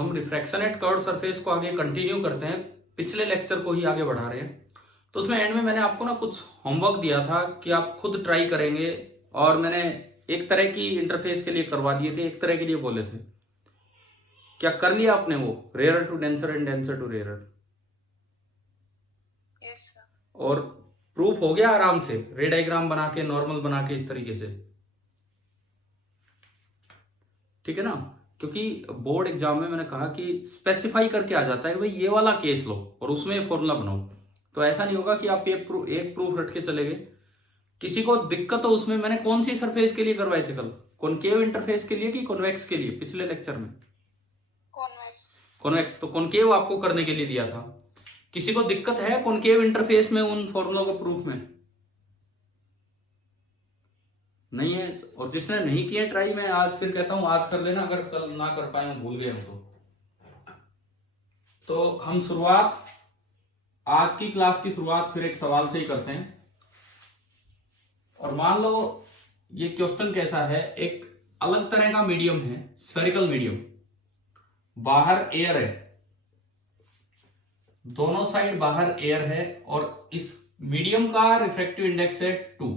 तो हम refraction at curved surface को आगे कंटिन्यू करते हैं, पिछले लेक्चर को ही आगे बढ़ा रहे हैं। तो उसमें एंड में मैंने आपको ना कुछ होमवर्क दिया था कि आप खुद ट्राई करेंगे, और मैंने एक तरह की इंटरफेस के लिए करवा दिए थे, एक तरह के लिए बोले थे। क्या कर लिया आपने वो rare to denser and denser to rare? Yes sir. और प्रूफ हो गया आराम से, रे डायग्राम बना के, नॉर्मल बना के, इस तरीके से, ठीक है ना? क्योंकि बोर्ड एग्जाम में मैंने कहा कि स्पेसिफाई करके आ जाता है कि भाई ये वाला केस लो और उसमें फॉर्मूला बनाओ। तो ऐसा नहीं होगा कि आप एक प्रूफ रट के चले गए। किसी को दिक्कत हो उसमें, मैंने कौन सी सरफेस के लिए करवाए थे कल? कॉनकेव इंटरफेस के लिए कि कॉन्वेक्स के लिए? पिछले लेक्चर में कॉन्वेक्स। तो कॉनकेव आपको करने के लिए दिया था। किसी को दिक्कत है कॉनकेव इंटरफेस में उन फॉर्मूलों को प्रूफ में? नहीं है। और जिसने नहीं किया ट्राई, मैं आज फिर कहता हूं आज कर लेना, अगर कल ना कर पाए, भूल गए हम तो हम शुरुआत, आज की क्लास की शुरुआत फिर एक सवाल से ही करते हैं। और मान लो ये क्वेश्चन कैसा है, एक अलग तरह का मीडियम है, स्फेरिकल मीडियम, बाहर एयर है, दोनों साइड बाहर एयर है, और इस मीडियम का रिफ्रैक्टिव इंडेक्स है 2।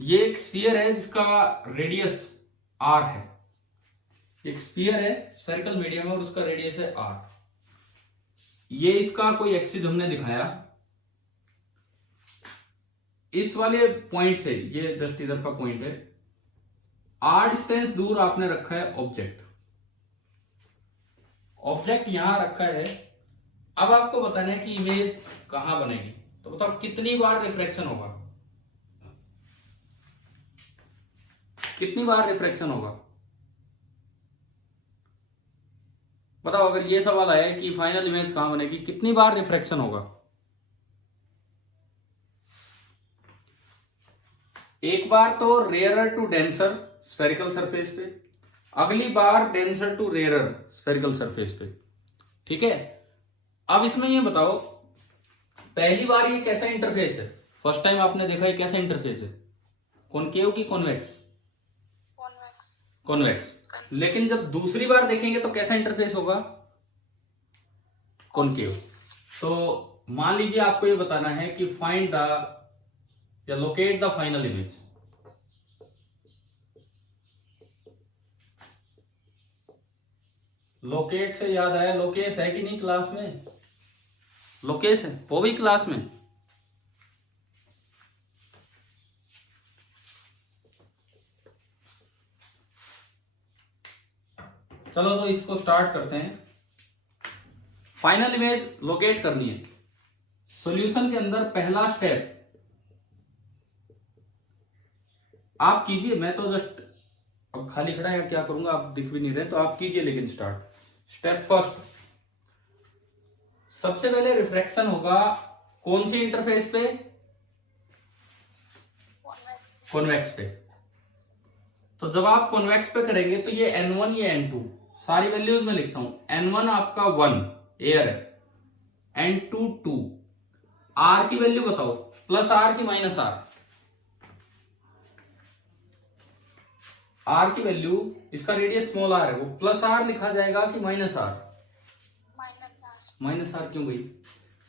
ये एक स्फीयर है जिसका रेडियस r है। एक स्फीयर है, स्फेरिकल मीडियम है, और उसका रेडियस है r। ये इसका कोई एक्सिस हमने दिखाया इस वाले पॉइंट से, ये जस्ट इधर का पॉइंट है, r डिस्टेंस दूर आपने रखा है ऑब्जेक्ट यहां रखा है। अब आपको बताना है कि इमेज कहां बनेगी। तो बताओ कितनी बार रिफ्रैक्शन होगा, कितनी बार रिफ्रैक्शन होगा? बताओ, अगर ये सवाल आया कि फाइनल इमेज कहां बनेगी, कितनी बार रिफ्रैक्शन होगा? एक बार तो rarer to denser spherical surface पे, अगली बार denser to rarer spherical surface पे, ठीक है? अब इसमें ये बताओ, पहली बार ये कैसा इंटरफेस है? फर्स्ट टाइम आपने देखा ये कैसा इंटरफेस है, कॉनकेव की कॉन्वेक्स? कॉन्वेक्स। लेकिन जब दूसरी बार देखेंगे तो कैसा इंटरफेस होगा? कॉनकेव। तो मान लीजिए आपको ये बताना है कि फाइंड द या locate the final image. Locate से याद आया, लोकेश है कि नहीं क्लास में? लोकेश है, वो भी क्लास में। चलो तो इसको स्टार्ट करते हैं। फाइनल इमेज लोकेट करनी है। सॉल्यूशन के अंदर पहला स्टेप आप कीजिए, मैं तो जस्ट अब खाली खड़ा है, क्या करूंगा, आप दिख भी नहीं रहे, तो आप कीजिए लेकिन स्टार्ट। स्टेप फर्स्ट, सबसे पहले रिफ्रैक्शन होगा कौन सी इंटरफेस पे? कॉन्वेक्स पे। तो जब आप कॉन्वेक्स पे करेंगे तो ये N1 ये N2 सारी वैल्यूज में लिखता हूं। N1 आपका 1 एयर है, N2 2। R की वैल्यू बताओ, प्लस R की माइनस R? R की वैल्यू, इसका रेडियस स्मॉल r है, वो प्लस R लिखा जाएगा कि माइनस R? माइनस R क्यों भाई?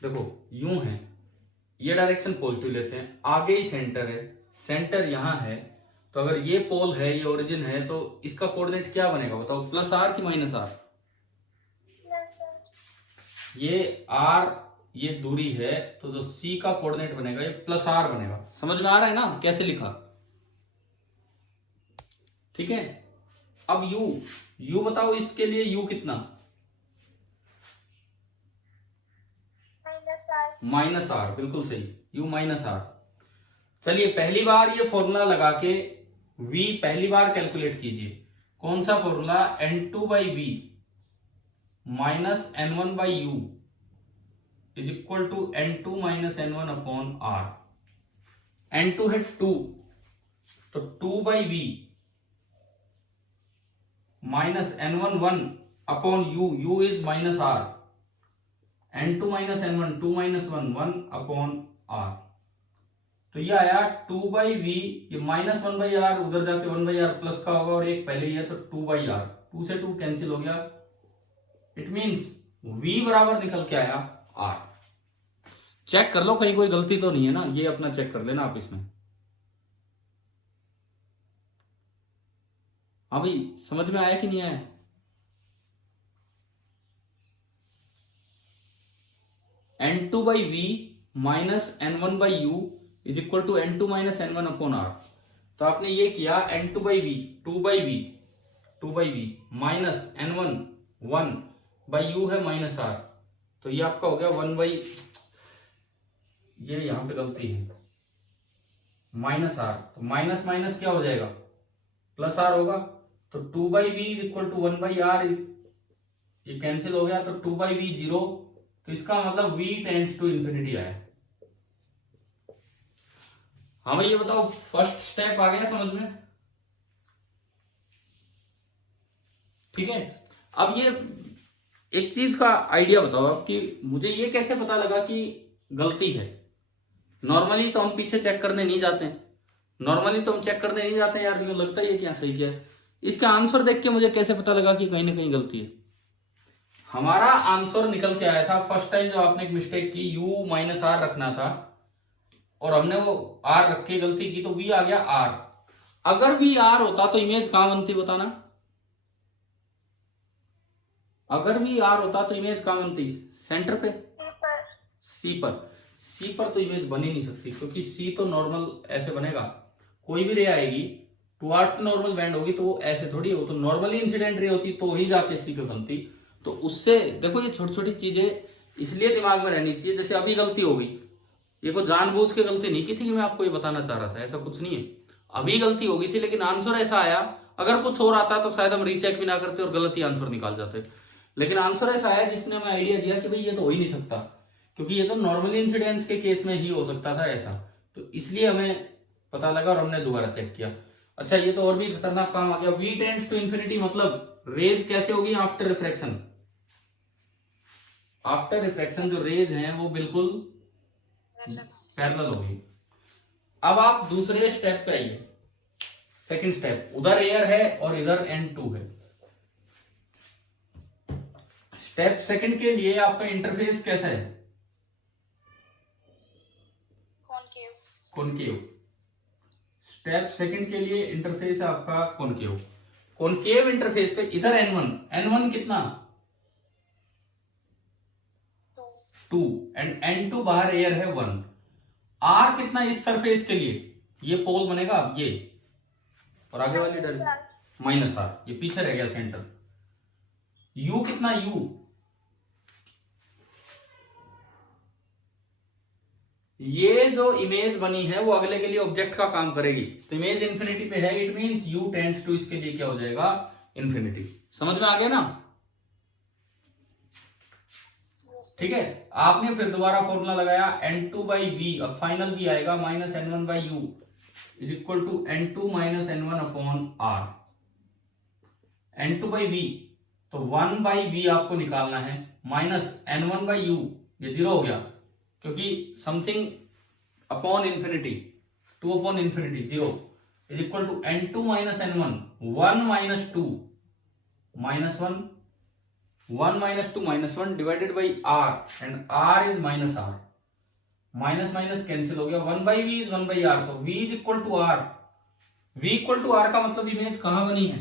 देखो यूं है, ये डायरेक्शन पॉजिटिव लेते हैं, आगे ही सेंटर है, सेंटर यहां है, तो अगर ये पोल है, ये ओरिजिन है, तो इसका कोऑर्डिनेट क्या बनेगा बताओ, प्लस R कि माइनस R? ये R, ये दूरी है, तो जो C का कोऑर्डिनेट बनेगा ये प्लस R बनेगा। समझ में आ रहा है ना कैसे लिखा? ठीक है। अब U बताओ, इसके लिए U कितना? माइनस R, बिल्कुल सही, U माइनस R। चलिए पहली बार ये फॉर्मूला लगा के V पहली बार कैलकुलेट कीजिए। कौन सा formula? N2 by V minus N1 by U is equal to N2 minus N1 upon R। N2 है 2, तो 2 by V minus N1 1 upon U is minus R। N2 minus N1 2 minus 1 1 upon R। तो ये आया 2 by V, ये minus 1 by R, उधर जाके 1 by are plus का होगा, और एक पहले ही है तो 2 बाई आर। 2 से 2 कैंसिल हो गया। इट मीन्स v बराबर निकल के आया r। चेक कर लो कहीं कोई गलती तो नहीं है ना, ये अपना चेक कर लेना आप इसमें। हाँ भाई, समझ में आया कि नहीं आया? n2 by V minus n1 by U is equal to n2 minus n1 upon r। तो आपने ये किया n2 by V, 2 by V minus n1 1 by U है माइनस r। तो ये आपका हो गया 1 बाई, ये यहां पे गलती है, माइनस r। तो माइनस माइनस क्या हो जाएगा, प्लस r होगा। तो 2 by V is equal to 1 by R, ये कैंसिल हो गया। तो 2 बाई वी 0, तो इसका मतलब v टेंड्स टू इंफिनिटी आया। हाँ भाई, ये बताओ फर्स्ट स्टेप आ गया समझ में? ठीक है। अब ये एक चीज का आइडिया बताओ आप कि मुझे ये कैसे पता लगा कि गलती है। नॉर्मली तो हम पीछे चेक करने नहीं जाते हैं, नॉर्मली तो हम चेक करने नहीं जाते हैं यार, मुझे लगता है ये क्या सही किया है। इसका आंसर देख के मुझे कैसे पता लगा कि कहीं ना कहीं गलती है। हमारा आंसर निकल के आया था फर्स्ट टाइम जब आपने एक मिस्टेक की, u माइनस आर रखना था और हमने वो r रख के गलती की, तो v आ गया r। अगर v r होता तो इमेज कहां बनती बताना? अगर v r होता तो इमेज कहां बनती? सेंटर पे, c पर। c पर तो इमेज बन ही नहीं सकती, क्योंकि c तो नॉर्मल ऐसे बनेगा, कोई भी रे आएगी टुवार्ड्स नॉर्मल बैंड होगी तो वो ऐसे थोड़ी हो, तो नॉर्मली इंसिडेंट रे होती तो वही जाके c पे बनती। तो उससे देखो ये छोटी छोटी चीजें इसलिए दिमाग में रहनी चाहिए। जैसे अभी गलती हो गई, ये को जानबूझ के गलती नहीं की थी कि मैं आपको ये बताना चाह रहा था, ऐसा कुछ नहीं है। अभी गलती हो गई थी लेकिन आंसर ऐसा आया, अगर कुछ और आता तो शायद हम रीचेक भी ना करते और गलत ही आंसर निकाल जाते। लेकिन आंसर ऐसा आया जिसने हमें आइडिया दिया कि भाई ये तो हो ही नहीं सकता, क्योंकि ये तो नॉर्मली इंसिडेंस के केस में ही हो सकता था ऐसा। तो इसलिए हमें पता लगा और हमने दोबारा चेक किया। अच्छा, ये तो और भी खतरनाक काम आ गया। v टेंड्स टू इंफिनिटी मतलब रेज कैसे होगी आफ्टर रिफ्रैक्शन? आफ्टर रिफ्रैक्शन जो रेज हैं वो बिल्कुल पैरेलल होगी। अब आप दूसरे स्टेप पे आइए, सेकंड स्टेप। उधर एयर है और इधर n2 है। स्टेप सेकंड के लिए आपका इंटरफेस कैसा है? कॉनकेव। स्टेप सेकंड के लिए इंटरफेस है आपका कॉनकेव। कॉनकेव इंटरफेस पे इधर n1 कितना? 2 एंड n2 बाहर एयर है 1। r कितना इस सरफेस के लिए? ये पोल बनेगा ये, और आगे वाली डर माइनस r, ये पीछे रह गया सेंटर। u कितना? u ये जो इमेज बनी है वो अगले के लिए ऑब्जेक्ट का काम करेगी। तो इमेज इंफिनिटी पे है, it means u tends to इसके लिए क्या हो जाएगा? इंफिनिटी। समझ में आ गया ना? ठीक है। आपने फिर दोबारा फॉर्मूला लगाया n2 बाई वी, अब फाइनल भी आएगा minus n1 by U is equal to n2 minus n1 upon r। n2 by V तो 1 बाई वी आपको निकालना है, माइनस n1 बाई यू, ये 0 हो गया क्योंकि something upon infinity, 2 upon infinity 0 is equal to n2 minus n1, 1 minus 2 minus 1, 1 minus 2 minus 1 divided by r, and r is minus r। Minus minus cancel हो गया, 1 by V is 1 by r, तो v is equal to r। v equal to r का मतलब image कहां बनी है?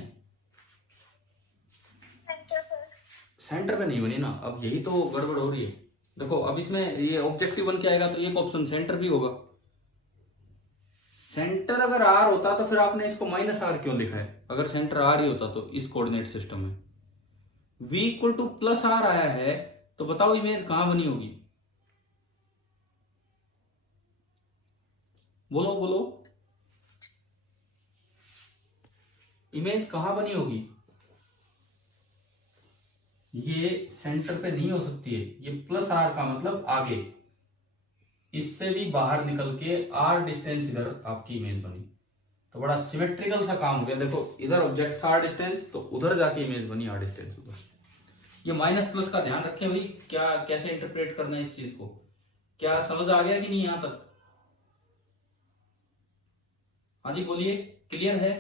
Centre पे नहीं बनी ना। अब यही तो गड़बड़ हो रही है। देखो अब इसमें ये ऑब्जेक्टिव बन के आएगा तो एक ऑप्शन सेंटर भी होगा। सेंटर अगर r होता तो फिर आपने इसको माइनस r क्यों लिखा है? अगर सेंटर r ही होता तो इस कोऑर्डिनेट सिस्टम में v equal two plus r आया है, तो बताओ इमेज कहां बनी होगी? बोलो बोलो, इमेज कहां बनी होगी? ये सेंटर पे नहीं हो सकती है, ये प्लस आर का मतलब आगे, इससे भी बाहर निकल के आर डिस्टेंस इधर आपकी इमेज बनी। तो बड़ा सिमेट्रिकल सा काम हो गया। देखो इधर ऑब्जेक्ट था आर डिस्टेंस, तो उधर जाके इमेज बनी आर डिस्टेंस उधर। ये माइनस प्लस का ध्यान रखें भाई, क्या कैसे इंटरप्रेट करना है इस चीज को, क्या समझ आ गया कि नहीं यहां तक? हाँ जी बोलिए, क्लियर है?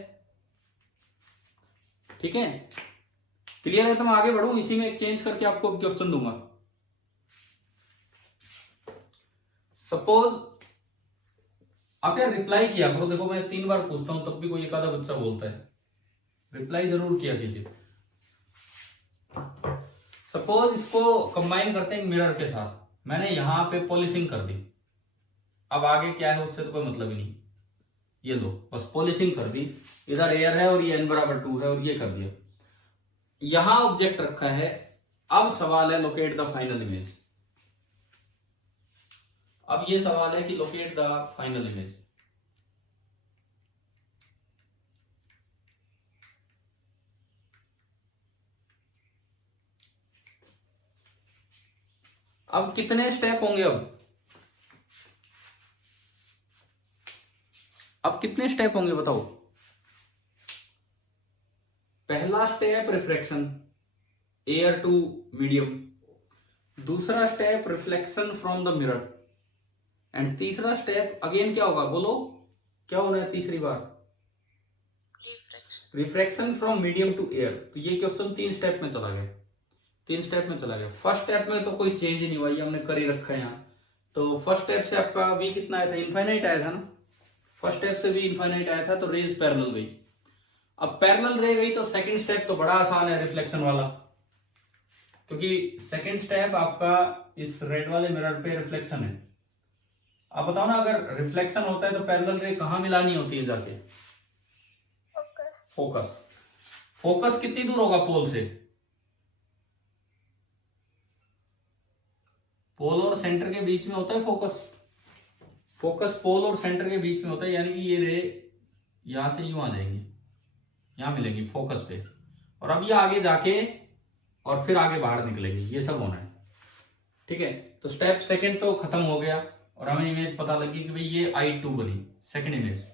ठीक है। क्लियर है? तो मैं आगे बढ़ूं, इसी में एक चेंज करके आपको क्वेश्चन दूंगा। सपोज आप यार रिप्लाई किया करो, देखो मैं 3 बार पूछता हूं तब भी कोई एक आधा बच्चा बोलता है, रिप्लाई जरूर किया कीजिए। सपोज इसको कंबाइन करते हैं मिरर के साथ, मैंने यहां पे पॉलिशिंग कर दी, अब आगे क्या है उससे तो कोई मतलब ही नहीं, ये लो बस पॉलिशिंग कर दी, इधर एयर है और ये n = 2 है और ये कर दिया, यहां ऑब्जेक्ट रखा है। अब सवाल है लोकेट द फाइनल इमेज। अब ये सवाल है कि लोकेट द फाइनल इमेज। अब कितने स्टेप होंगे? अब कितने स्टेप होंगे बताओ? पहला step refraction, air to medium, दूसरा step reflection from the mirror, and तीसरा स्टेप अगेन क्या होगा? बोलो क्या होना है तीसरी बार? Refraction from medium to air. तो ये क्वेश्चन 3 स्टेप में चला गया, 3 स्टेप में चला गया। फर्स्ट स्टेप में तो कोई चेंज ही नहीं हुआ, ये हमने कर ही रखा है यहाँ। तो फर्स्ट स्टेप से आपका v कितना आया था? इनफाइनाइट आया था ना, फर्स्ट स्टेप से v इनफाइनाइट आया था, तो रेज पैरेलल गई। अब पैरेलल रह गई तो सेकंड स्टेप तो बड़ा आसान है, रिफ्लेक्शन वाला, क्योंकि सेकंड स्टेप आपका इस रेड वाले मिरर पे रिफ्लेक्शन है। आप बताओ ना, अगर रिफ्लेक्शन होता है तो पैरेलल रे कहां मिलानी होती है जाके? फोकस। फोकस कितनी दूर होगा पोल से? पोल और सेंटर के बीच में होता है फोकस। फोकस पोल और सेंटर के बीच में होता है, यानी कि ये रे यहां से यूं आ जाएंगी, यहां मिलेंगी फोकस पे, और अब ये आगे जाके और फिर आगे बाहर निकलेगी, ये सब होना है। ठीक है, तो स्टेप सेकंड तो खत्म हो गया और हमें इमेज पता लगी कि भाई ये I2 बनी, सेकंड इमेज।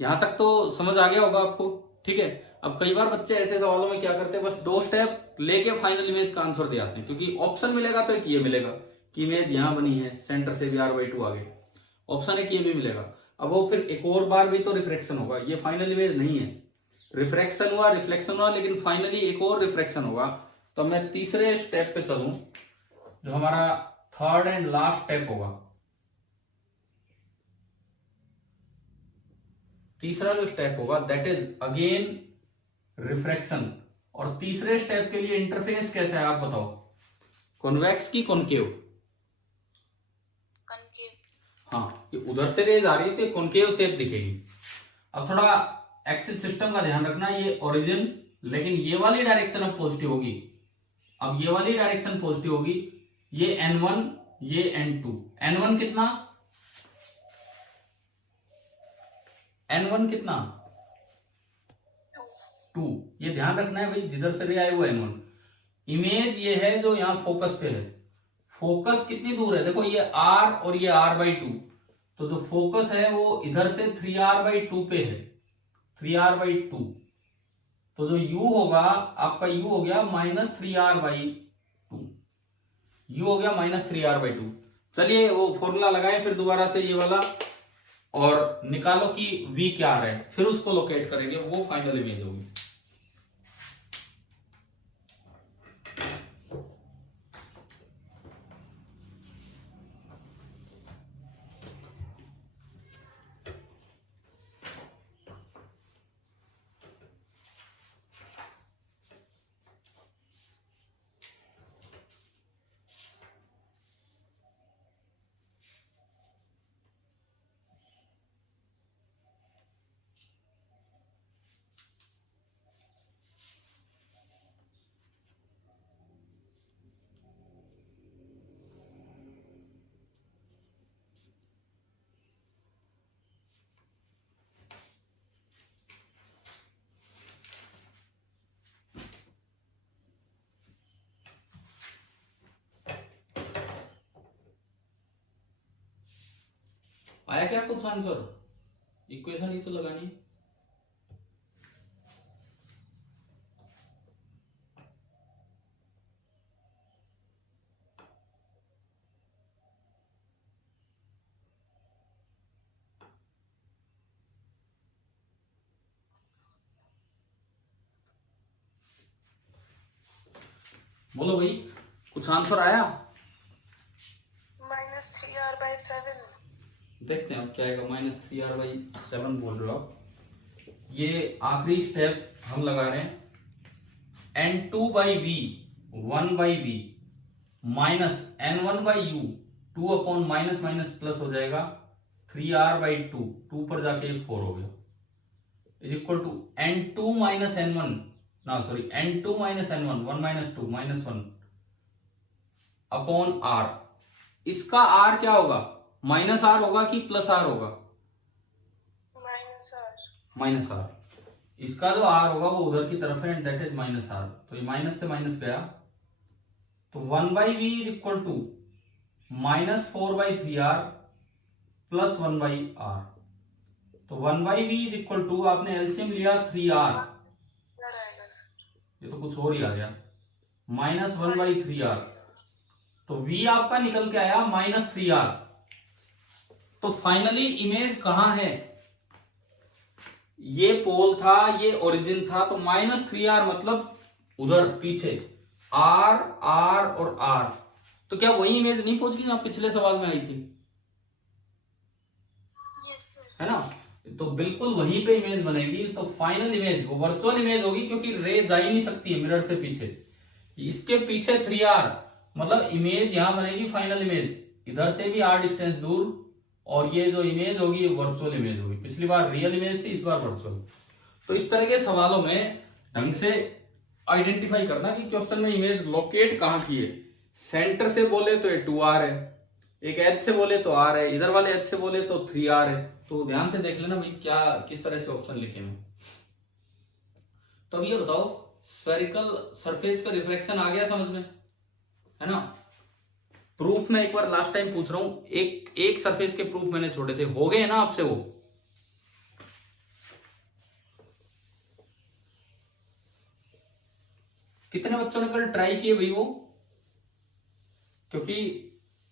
यहां तक तो समझ आ गया होगा आपको। ठीक है, अब कई बार बच्चे ऐसे सवालों में क्या करते हैं, बस 2 स्टेप लेके फाइनल इमेज का आंसर दे आते हैं, क्योंकि ऑप्शन मिलेगा तो एक ये मिलेगा कि इमेज यहां बनी है, सेंटर से भी R/2 आगे, ऑप्शन एक ये भी मिलेगा। अब वो फिर एक और बार भी तो रिफ्रैक्शन होगा, ये फाइनल इमेज नहीं है, रिफ्रैक्शन हुआ, रिफ्लेक्शन हुआ, लेकिन फाइनली एक और रिफ्रैक्शन होगा। तो मैं तीसरे स्टेप पे चलूं, जो हमारा थर्ड एंड लास्ट स्टेप होगा। तीसरा जो स्टेप होगा दैट इज अगेन रिफ्रैक्शन, और तीसरे स्टेप के लिए इंटरफेस कैसा है आप बताओ? कॉन्वेक्स की कॉनकेव? हाँ, ये उधर से रेज आ रही थी, कॉनकेव शेप दिखेगी। अब थोड़ा एक्सिस सिस्टम का ध्यान रखना, ये ओरिजिन, लेकिन ये वाली डायरेक्शन अब पॉजिटिव होगी। अब ये वाली डायरेक्शन पॉजिटिव होगी, ये n1, ये n2। n1 कितना? n1 कितना? 2। ये ध्यान रखना है भाई, जिधर से भी आए वो n1। इमेज ये है जो यहां फोकस पे है, फोकस कितनी दूर है? देखो ये r और ये R/2, तो जो फोकस है वो इधर से 3R/2 पे है, 3R/2। तो जो u होगा आपका, u हो गया -3R/2, u हो गया -3R/2। चलिए वो फॉर्मूला लगाएं फिर दोबारा से ये वाला, और निकालो कि v क्या आ रहा है, फिर उसको लोकेट करेंगे, वो फाइनल इमेज होगी। आया क्या कुछ आंसर? इक्वेशन ही तो लगानी है। बोलो भाई, कुछ आंसर आया? -3r/7। देखते हैं अब क्या आएगा। -3r/7 बोल रहे हो आप। ये आखिरी स्टेप हम लगा रहे हैं। n2/v 1/v minus n1/u 2 upon minus minus plus हो जाएगा 3r/2, 2 पर जाके 4 हो गया, is equal to n2 minus n1, ना sorry n2 minus n1, 1 minus 2 minus 1 upon r। इसका r क्या होगा? माइनस r होगा कि प्लस r होगा? Minus r। इसका जो r होगा वो उधर की तरफ है, दैट इज माइनस r। तो ये माइनस से माइनस गया, तो 1/v is equal to -4/3r plus 1/r। तो 1/v इज इक्वल टू, आपने एलसीएम लिया 3r, ये तो कुछ और ही आ गया, -1/3r। तो v आपका निकल के आया -3r। तो फाइनली इमेज कहां है? ये पोल था, ये ओरिजिन था, तो -3r मतलब उधर पीछे r r और r। तो क्या वही इमेज नहीं पहुंच गई जहां पिछले सवाल में आई थी? है ना? तो बिल्कुल वहीं पे इमेज बनेगी। तो फाइनल इमेज वो वर्चुअल इमेज होगी, क्योंकि रे जा ही नहीं सकती है मिरर से पीछे। इसके पीछे 3r मतलब इमेज यहां बनेगी फाइनल इमेज, इधर से भी r डिस्टेंस दूर, और ये जो इमेज होगी ये वर्चुअल इमेज होगी। पिछली बार रियल इमेज थी, इस बार वर्चुअल। तो इस तरह के सवालों में ढंग से आइडेंटिफाई करना कि क्वेश्चन में इमेज लोकेट कहां की है। सेंटर से बोले तो ये 2r है, एक एज से बोले तो r है, इधर वाले एज से बोले तो 3r है। तो ध्यान से देख लेना भाई क्या किस तरह से ऑप्शन लिखे हैं। तो अब ये बताओ, स्फेरिकल सरफेस पे रिफ्रैक्शन आ गया समझ में, है ना? प्रूफ में एक बार लास्ट टाइम पूछ रहा हूं, एक सरफेस के प्रूफ मैंने छोड़े थे, हो गए ना आपसे वो? कितने बच्चों ने कल ट्राई किए भाई वो? क्योंकि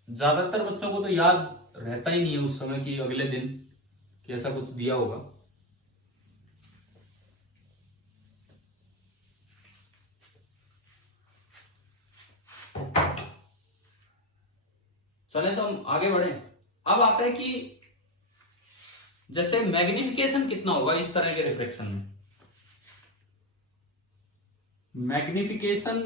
ज्यादातर बच्चों को तो याद रहता ही नहीं है उस समय कि अगले दिन कि ऐसा कुछ दिया होगा। चले तो हम आगे बढ़े। अब आता है कि जैसे मैग्निफिकेशन कितना होगा इस तरह के रिफ्लेक्शन में। मैग्निफिकेशन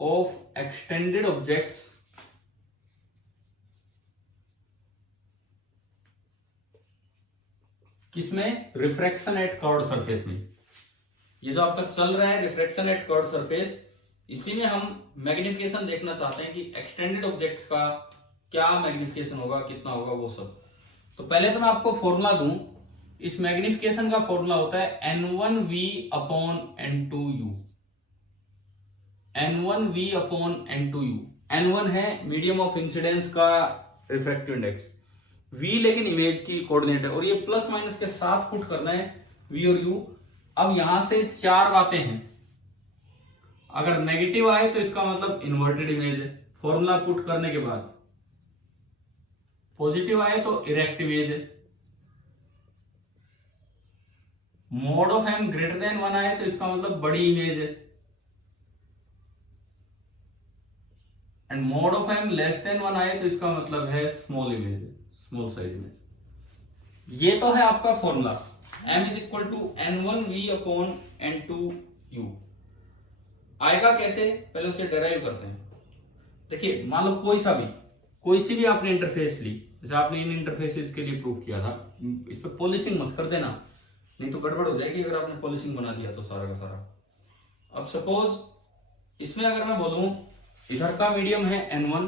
ऑफ एक्सटेंडेड ऑब्जेक्ट्स किसमें? रिफ्रैक्शन एट कर्व्ड सरफेस में। ये जो आपका चल रहा है रिफ्रैक्शन एट कर्व्ड सरफेस, इसी में हम मैग्निफिकेशन देखना चाहते हैं कि एक्सटेंडेड ऑब्जेक्ट्स का क्या मैग्निफिकेशन होगा, कितना होगा वो सब। तो पहले तो मैं आपको फॉर्मूला दूं। इस मैग्निफिकेशन का फॉर्मूला होता है n1v upon n2u। n1v upon n2u। n1 है मीडियम ऑफ इंसिडेंस का रिफ्रैक्टिव इंडेक्स, v लेकिन इमेज की कोऑर्डिनेट है, और ये प्लस माइनस के साथ पुट करना है v और u। अब यहां से चार बातें हैं। अगर नेगेटिव आए तो इसका मतलब इन्वर्टेड इमेज है, फॉर्मूला पुट करने के बाद। पॉजिटिव आए तो इरेक्ट इमेज है। Mod of m greater than 1 आए तो इसका मतलब बड़ी इमेज है, and mod of m less than 1 आए तो इसका मतलब है स्मॉल इमेज है, स्मॉल साइज इमेज। ये तो है आपका formula, m is equal to n1v upon n2u। आएगा कैसे, पहले उसे डेराइव करते हैं। देखिए मान लो कोई सी भी आपने इंटरफेस ली, जैसे आपने इन इंटरफेसेस के लिए प्रूव किया था। इस पे पॉलिशिंग मत कर देना, नहीं तो गड़बड़ हो जाएगी अगर आपने पॉलिशिंग बना दिया तो सारा का सारा। अब सपोज इसमें अगर मैं बोलूं इधर का मीडियम है n1,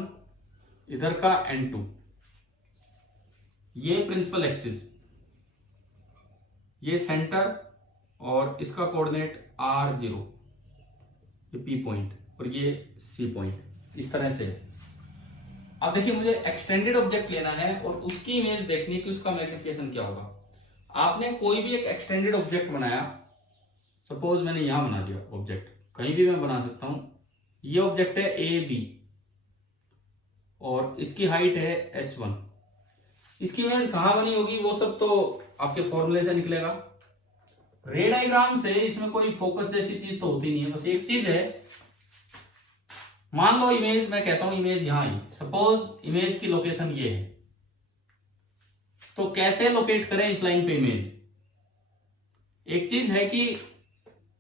इधर का n2, ये प्रिंसिपल एक्सिस, ये सेंटर, और इसका कोऑर्डिनेट r0, ये p पॉइंट, और ये c पॉइंट, इस तरह से। अब देखिए मुझे एक्सटेंडेड ऑब्जेक्ट लेना है और उसकी इमेज देखनी है कि उसका मैग्निफिकेशन क्या होगा। आपने कोई भी एक एक्सटेंडेड ऑब्जेक्ट बनाया, सपोज मैंने यहां बना दिया ऑब्जेक्ट, कहीं भी मैं बना सकता हूं। ये ऑब्जेक्ट है ए बी और इसकी हाइट है h1। इसकी इमेज कहां बनी होगी वो सब तो आपके फॉर्मूले से निकलेगा। रे डायग्राम से इसमें कोई फोकस जैसी चीज तो होती नहीं है, बस एक चीज है, मान लो इमेज, मैं कहता हूं इमेज यहां आई, सपोज इमेज की लोकेशन ये है, तो कैसे लोकेट करें इस लाइन पे इमेज। एक चीज है कि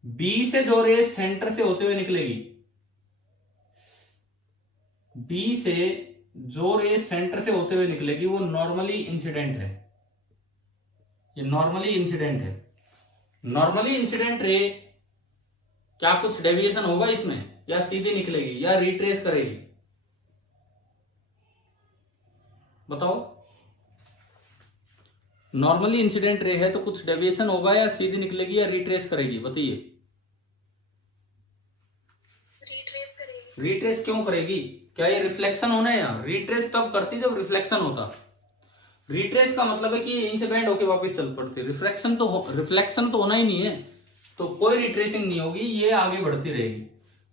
बी से जो रेस सेंटर से होते हुए निकलेगी, बी से जो रेस सेंटर से होते हुए निकलेगी वो नॉर्मली इंसिडेंट है, ये नॉर्मली इंसिडेंट है। नॉर्मली इंसिडेंट रे, क्या कुछ डेविएशन होगा इसमें, या सीधी निकलेगी या रिट्रेस करेगी, बताओ। नॉर्मली इंसिडेंट रे है तो कुछ डेविएशन होगा या सीधी निकलेगी या रिट्रेस करेगी, बताइए। रिट्रेस करेगी। रिट्रेस क्यों करेगी, क्या ये रिफ्लेक्शन होना है? यहाँ रिट्रेस तब करती जब रिफ्लेक्शन होता। रिट्रेस का मतलब है कि यहीं से बैंड होके वापस चल पड़ती। रिफ्लेक्शन तो होना ही नहीं है, तो कोई रिट्रेसिंग नहीं होगी, ये आगे बढ़ती रहेगी।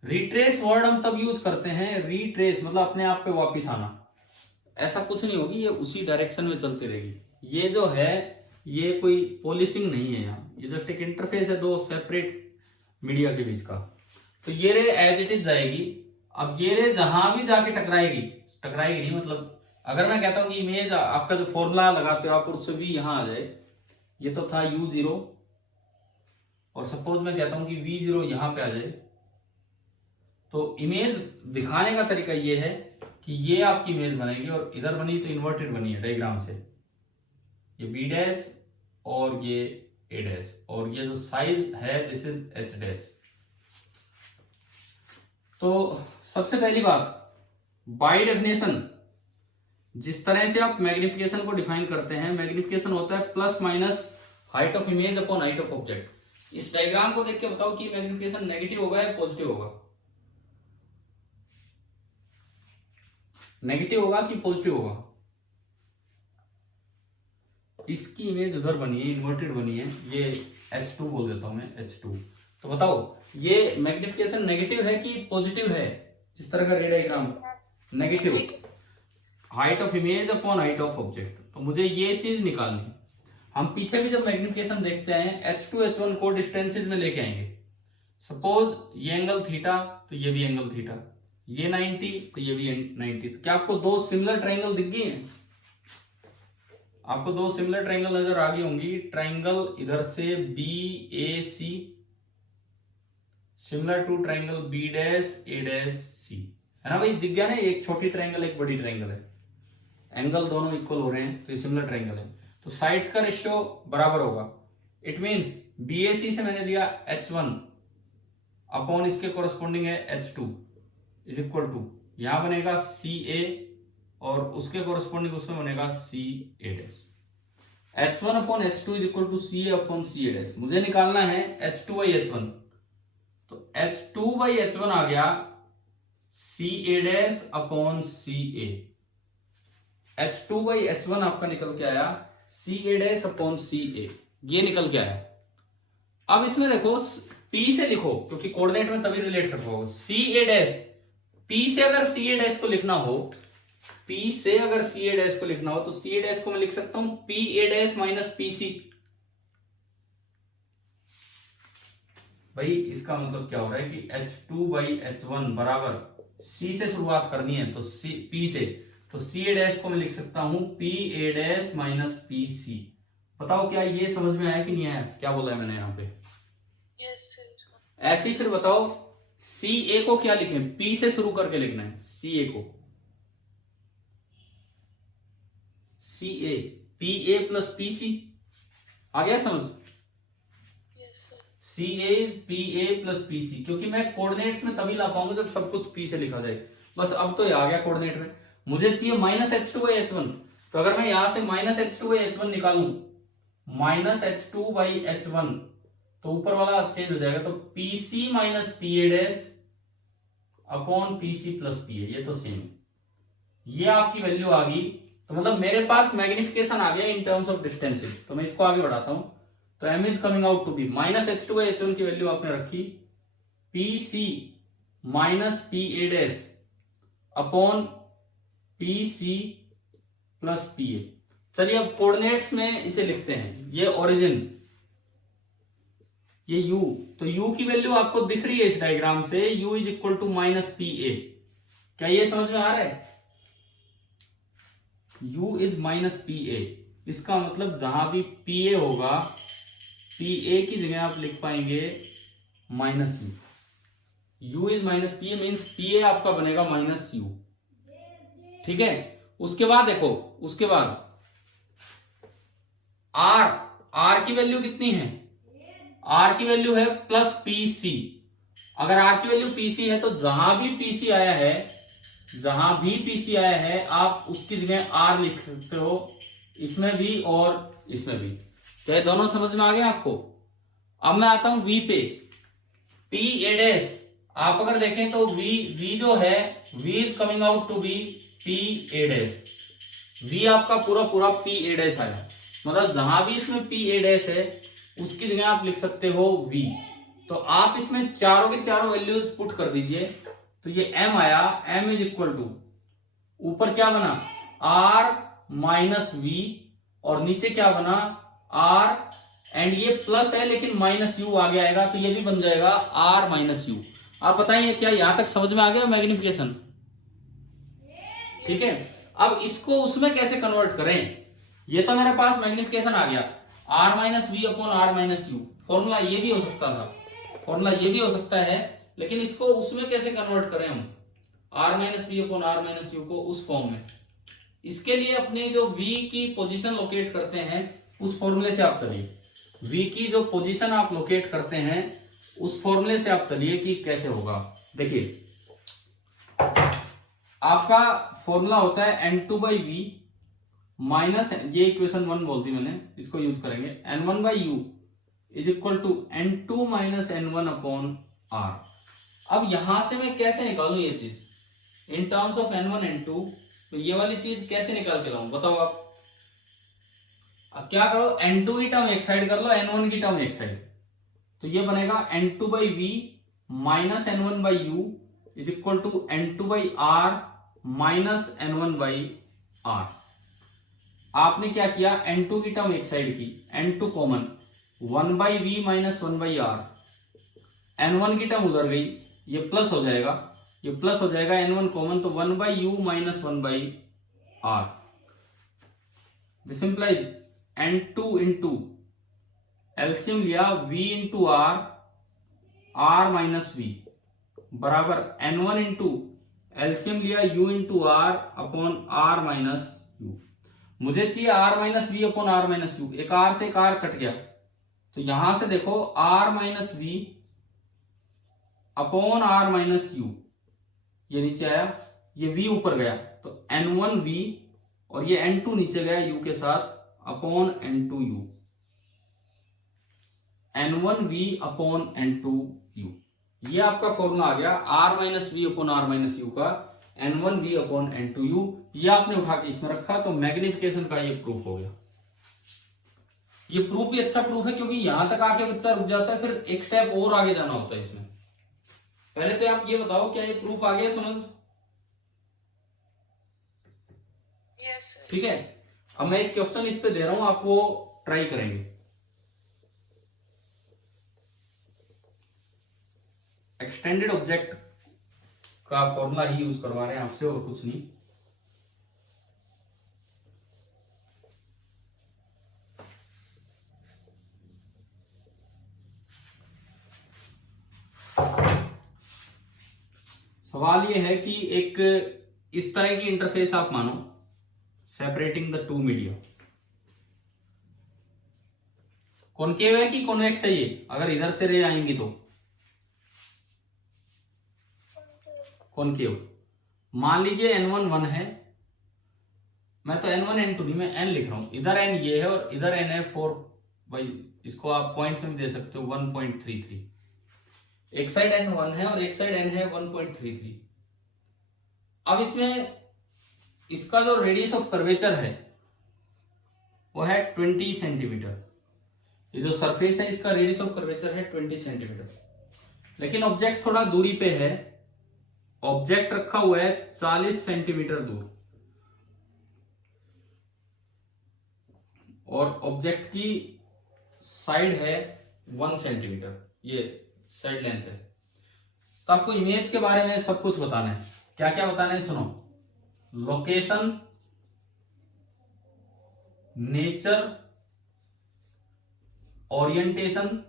रिट्रेस वर्ड हम तब यूज करते हैं, रिट्रेस मतलब अपने आप पे वापस आना, ऐसा कुछ नहीं होगी, ये उसी डायरेक्शन में चलती रहेगी। ये जो है ये कोई पॉलिशिंग नहीं है, यहाँ ये जस्ट एक इंटरफेस है दो सेपरेट मीडिया के बीच का। तो ये रे एज इट इज जाएगी। अब ये रे जहां भी जाके टकराएगी नहीं, मतलब अगर मैं कहता हूं कि इमेज आपका जो फॉर्मूला लगाते हो आप उससे भी यहां आ जाए, ये तो था u0, और सपोज मैं कहता हूं कि v0 यहां पे आ जाए, तो इमेज दिखाने का तरीका ये है कि ये आपकी इमेज बनेगी, और इधर बनी तो इन्वर्टेड बनी है डायग्राम से, ये b डैश और ये a डैश, और ये जो साइज है दिस इज h डैश। तो सबसे पहली बात, बाय डेफिनेशन जिस तरह से आप मैग्निफिकेशन को डिफाइन करते हैं, मैग्निफिकेशन होता है plus minus height of image upon height of object. इस डायग्राम को देख के बताओ कि मैग्निफिकेशन नेगेटिव होगा या पॉजिटिव होगा? नेगेटिव होगा कि पॉजिटिव होगा? इसकी इमेज उधर बनी है, इन्वर्टेड बनी है, ये H2 बोल देता हूं मैं, H2। तो बताओ ये मैग्निफिकेशन नेगेटिव है कि पॉजिटिव है? जिस तरह का रे diagram negative, height of image upon height of object, तो मुझे ये चीज निकालनी। हम पीछे भी जब मैग्निफिकेशन देखते हैं H2 H1 को डिस्टेंसेज में लेके आएंगे। सपोज ये एंगल थीटा तो ये भी एंगल थीटा, ये 90 तो ये भी 90। तो क्या आपको दो सिमिलर ट्राइंगल दिख गई हैं? आपको दो सिमिलर ट्राइंगल नजर आ गई होंगी। ट्राइंगल इधर से BAC similar to triangle B dash A dash C, है ना भाई? दिख गया ना, एक छोटी ट्राइंगल एक बड़ी ट्राइंगल है, एंगल दोनों इक्वल हो रहे हैं, तो ये सिमिलर ट्राइंगल है, तो साइड्स का रेशियो बराबर होगा। इट मींस BAC से मैंने लिया H1 अपॉन इसके कोरस्पॉन्डिंग है H2 इज इक्वल टू, यहां बनेगा CA और उसके कोरस्पॉन्डिंग उसमें बनेगा CA dash. H1 upon H2 is equal to CA upon CA dash. मुझे निकालना है H2 बाई H1, तो H2 बाई H1 आ गया CA dash upon CA। H2 by H1 आपका निकल के आया CA डैश अपॉन CA, ये निकल के आया। अब इसमें देखो P से लिखो, क्योंकि कोऑर्डिनेट में तभी रिलेट कर पाओगे। CA डैश, P से अगर CA डैश को लिखना हो, P से अगर CA डैश को लिखना हो तो CA डैश को मैं लिख सकता हूं PA डैश माइनस PC। भाई इसका मतलब क्या हो रहा है कि H2 बाई H1 बराबर C से शुरुआत करनी है तो P से, तो CA डैश को मैं लिख सकता हूं PA डैश माइनस PC। बताओ क्या ये समझ में आया कि नहीं आया? क्या बोला है मैंने यहाँ पे? यस। ऐसे ही फिर बताओ CA को क्या लिखें? P से शुरू करके लिखना है CA को, CA PA प्लस PC। आ गया समझ? CA is PA plus PC, क्योंकि मैं कोऑर्डिनेट्स में तभी ला पाऊंगा जब सब कुछ P से लिखा जाए। बस अब तो ये आ गया कोऑर्डिनेट में। मुझे चाहिए माइनस H2 बाई H1, तो अगर मैं यहां से माइनस H2 बाई H1 निकालूं, माइनस H2 बाई H1, तो ऊपर वाला चेंज हो जाएगा, तो PC minus PA dash upon PC plus PA, ये तो सेम है। ये आपकी वैल्यू आ गई, तो मतलब मेरे पास मैग्निफिकेशन आ गया इन टर्म्स ऑफ डिस्टेंसेस। तो मैं इसको आगे बढ़ाता हूं, तो M is coming out to be minus H2 by H1 की वैल्यू आपने रखी PC minus PA dash upon PC plus PA। चलिए अब कोऑर्डिनेट्स में इसे लिखते हैं। ये ओरिजिन ये u, तो u की वैल्यू आपको दिख रही है इस डायग्राम से, u is equal to minus P A. क्या ये समझ में आ रहा है? u is minus P A, इसका मतलब जहां भी पी ए होगा, पी ए की जगह आप लिख पाएंगे minus you. u is minus P A means P A आपका बनेगा माइनस यू। ठीक है, उसके बाद देखो, उसके बाद r की वैल्यू कितनी है? r की वैल्यू है प्लस पी सी। अगर r की वैल्यू पी सी है तो जहां भी पी सी आया है, जहां भी पी सी आया है, आप उसकी जगह r लिख सकते हो, इसमें भी और इसमें भी। क्या ये दोनों समझ में आ गए आपको? अब मैं आता हूं v पे, पी ए डैश। आप अगर देखें तो v जो है, v is coming out to be P A dash. v आपका पूरा पूरा पी ए डैश आया, मतलब जहां भी इसमें पी ए डैश है उसकी जगह आप लिख सकते हो v। तो आप इसमें चारों के चारों वैल्यूज पुट कर दीजिए, तो ये m आया, m इज इक्वल टू, ऊपर क्या बना r माइनस वी, और नीचे क्या बना r, एंड ये प्लस है लेकिन माइनस यू आगे आएगा, तो ये भी बन जाएगा r माइनस यू। आप बताइए क्या यहां तक समझ में आ गया मैग्निफिकेशन? ठीक है, अब इसको उसमें कैसे कन्वर्ट करें? ये तो मेरे पास मैग्निफिकेशन आ गया, r minus we upon r minus U. Formula ये भी हो सकता था, फॉर्मूला ये भी हो सकता है, लेकिन इसको उसमें कैसे कन्वर्ट करें हम, r minus we upon r minus U को उस फॉर्म में। इसके लिए अपने जो v की पोजीशन लोकेट करते हैं उस फॉर्मूले से आप चलिए, v की जो पोजीशन आप लोकेट करते हैं उस फॉर्मूले से आप चलिए कि कैसे होगा। देखिए, आपका फॉर्मूला होता है n2 बाई वी माइनस, ये इक्वेशन 1 बोल दी मैंने, इसको यूज करेंगे, n1 by U is equal to n2 minus n1 upon r। अब यहां से मैं कैसे निकालूं ये चीज in terms of n1 n2, तो ये वाली चीज कैसे निकाल के लाऊं बताओ आप? अब क्या करो, n2 की टर्म एक साइड कर लो, n1 की टर्म एक साइड, तो ये बनेगा n2 by V minus n1 by U is equal to n2 by r minus n1 by r। आपने क्या किया, n2 की टर्म एक साइड की, n2 common, 1 by V minus 1 by r, n1 की टर्म उधर गई, ये प्लस हो जाएगा, ये प्लस हो जाएगा, n1 कॉमन, तो 1 by u minus 1 by r। This implies n2 into एल्सियम लिया v into r, r minus v बराबर n1 इंटू एल्सियम लिया u into r upon r minus u। मुझे चाहिए r minus we upon r minus u, एक r से एक r कट गया, तो यहां से देखो r minus we upon r minus U, ये नीचे आया, ये v ऊपर गया, तो n1 v, और ये n2 नीचे गया u के साथ, upon n2 u, n1 v upon n2 u। ये आपका फॉर्मूला आ गया r minus we upon r minus U का, n1 v upon n2 u। ये आपने उठा के इसमें रखा, तो मैग्निफिकेशन का ये प्रूफ हो गया। ये प्रूफ भी अच्छा प्रूफ है, क्योंकि यहां तक आके बच्चा रुक जाता है, फिर एक स्टेप और आगे जाना होता है इसमें। पहले तो आप ये बताओ, क्या ये प्रूफ आ गया समझ? Yes sir. ठीक है, अब मैं एक क्वेश्चन इस पे दे रहा हूं, आप वो ट्राई करेंगे। एक्सटेंडेड ऑब्जेक्ट का फॉर्मूला ही यूज करवा रहे हैं आपसे, और कुछ नहीं। सवाल ये है कि एक इस तरह की इंटरफेस आप मानो, separating the two media. Concave है कि कॉन्वेक्स है ये? अगर इधर से रे आएंगी तो कॉनकेव। मान लीजिए n1 1 है, मैं तो n1 n2 नहीं, मैं n लिख रहा हूं, इधर n ये है और इधर n है 4 भाई, इसको आप पॉइंट्स में दे सकते हो 1.33। एक साइड n1 है और एक साइड n है 1.33। अब इसमें इसका जो रेडियस ऑफ कर्वेचर है वो है 20 सेंटीमीटर। ये जो सरफेस है इसका रेडियस ऑफ कर्वेचर है 20 सेंटीमीटर, लेकिन ऑब्जेक्ट थोड़ा दूरी पे है, ऑब्जेक्ट रखा हुआ है 40 सेंटीमीटर दूर, और ऑब्जेक्ट की साइड है 1 सेंटीमीटर ये साइड लेंथ है। तो आपको इमेज के बारे में सब कुछ बताना है। क्या क्या बताना है सुनो। Location, nature, orientation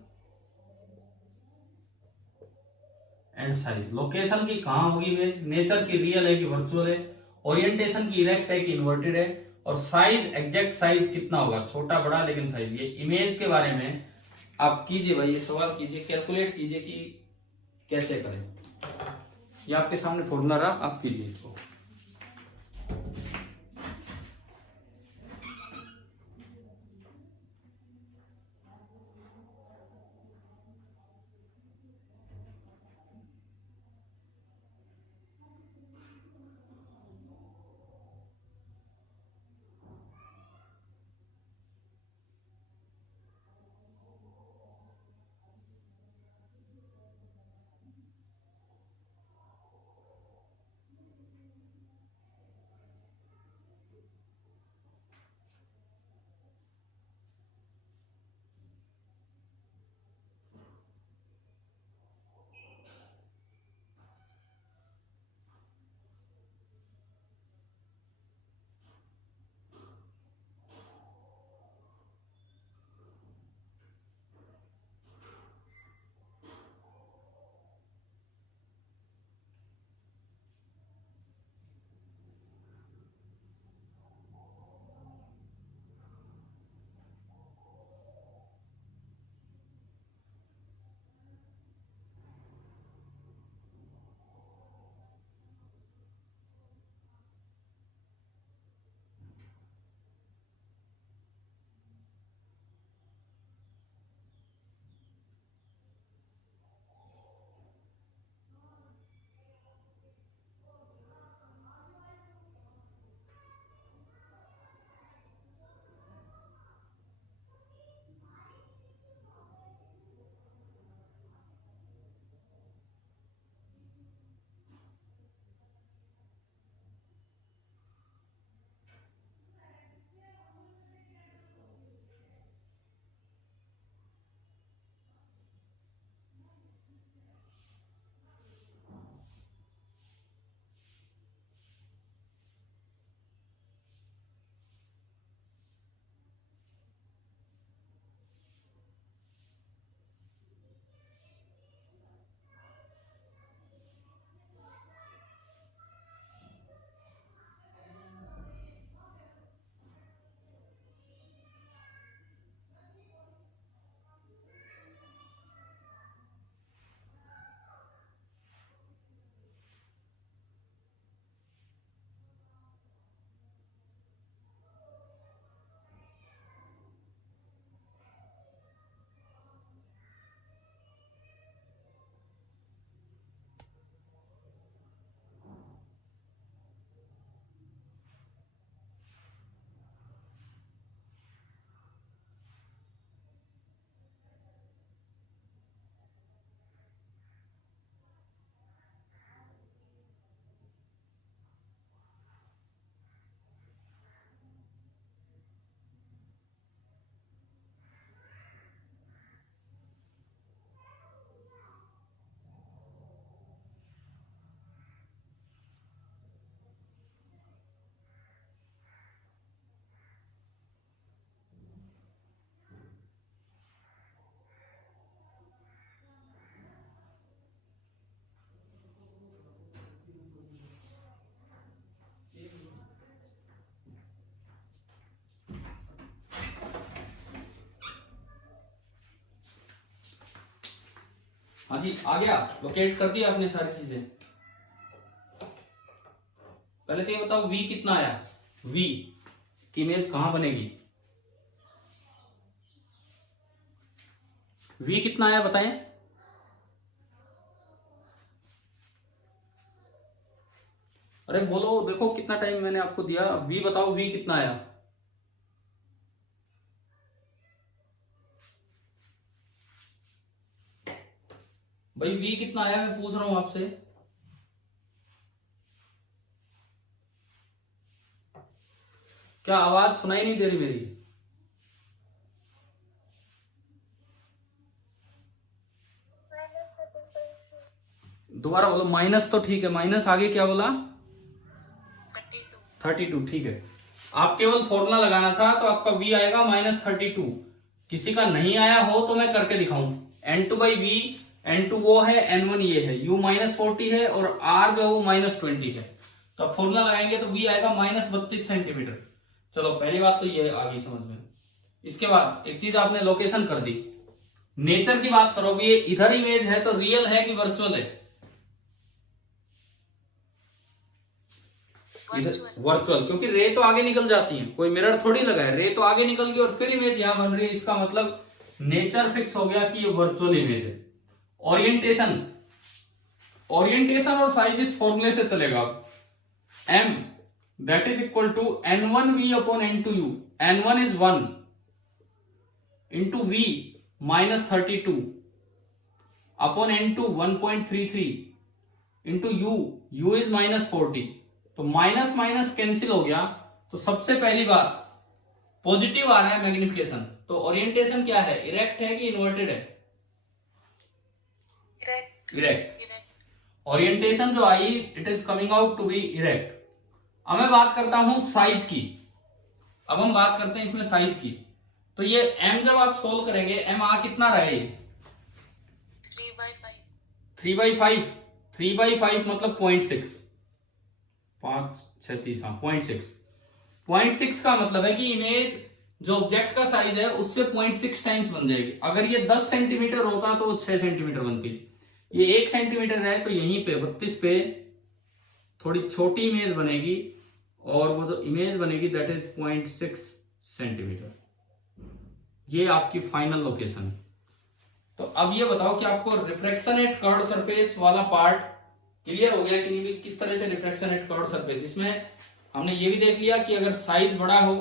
and size. Location की कहां होगी इमेज, नेचर की रियल है कि वर्चुअल है, ओरिएंटेशन की इरेक्ट है कि इन्वर्टेड है, और साइज एग्जैक्ट साइज कितना होगा, छोटा बड़ा लेकिन साइज। ये इमेज के बारे में आप कीजिए भाई, ये सवाल कीजिए, कैलकुलेट कीजिए कि कैसे करें। ये आपके सामने फॉर्मूला रहा, आप कीजिए इसको। हाँ जी, आ गया, लोकेट कर दिया आपने सारी चीजें। पहले तो ये बताओ v कितना आया, v की इमेज कहां बनेगी, v कितना आया बताएं। अरे बोलो, देखो कितना टाइम मैंने आपको दिया, v बताओ v कितना आया। भाई v कितना आया, मैं पूछ रहा हूं आपसे। क्या आवाज सुनाई नहीं दे रही मेरी। दोबारा बोलो, माइनस तो ठीक है, माइनस आगे क्या बोला? 32. 32, ठीक है। आप केवल फॉर्मूला लगाना था, तो आपका v आएगा -32। किसी का नहीं आया हो तो मैं करके दिखाऊं। N2/v, N2 वो है, N1 ये है, u -40 है और r जो है वो -20 है। तो आप फॉर्मूला लगाएंगे तो v आएगा -32 सेंटीमीटर। चलो पहली बात तो ये आ गई समझ में। इसके बाद एक चीज आपने लोकेशन कर दी। नेचर की बात करो, ये इधर इमेज है तो रियल है कि वर्चुअल है? वर्चुअल, क्योंकि रे तो आगे निकल जाती है, कोई मिरर थोड़ी लगा है, रे तो आगे निकल गई और फिर इमेज यहां बन रही है। इसका मतलब नेचर फिक्स हो गया कि ये वर्चुअल इमेज है। ओरिएंटेशन, ओरिएंटेशन और साइज इस फॉर्मूले से चलेगा। m that is equal to n1v upon n2u। n1 is 1 into v -32 upon n2 1.33 into u is -40। तो माइनस माइनस कैंसिल हो गया। तो सबसे पहली बात पॉजिटिव आ रहा है मैग्निफिकेशन। तो ओरिएंटेशन क्या है, इरेक्ट है कि इन्वर्टेड है? इरेक्ट। ओरिएंटेशन जो I it is coming out to be erect. अब मैं बात करता हूं साइज की। अब हम बात करते हैं इसमें साइज की। तो ये m जब आप सोल्व करेंगे, m आ कितना रहा है? 3/5. 3/5। 3/5 मतलब 0.6, 5 6 30, हाँ 0.6। 0.6 का मतलब है कि इमेज जो ऑब्जेक्ट का साइज है उससे 0.6 टाइम्स बन जाएगी। अगर ये 10 सेंटीमीटर होता तो वो 6 सेंटीमीटर बनती। ये 1 सेंटीमीटर है तो यहीं पे 32 पे थोड़ी छोटी इमेज बनेगी और वो जो इमेज बनेगी दैट इज 0.6 सेंटीमीटर। ये आपकी फाइनल लोकेशन है। तो अब ये बताओ कि आपको रिफ्रैक्शन एट कर्व्ड सरफेस वाला पार्ट क्लियर हो गया कि नहीं? किस तरह से रिफ्रैक्शन एट कर्व्ड सरफेस, इसमें हमने ये भी देख लिया कि अगर साइज बड़ा हो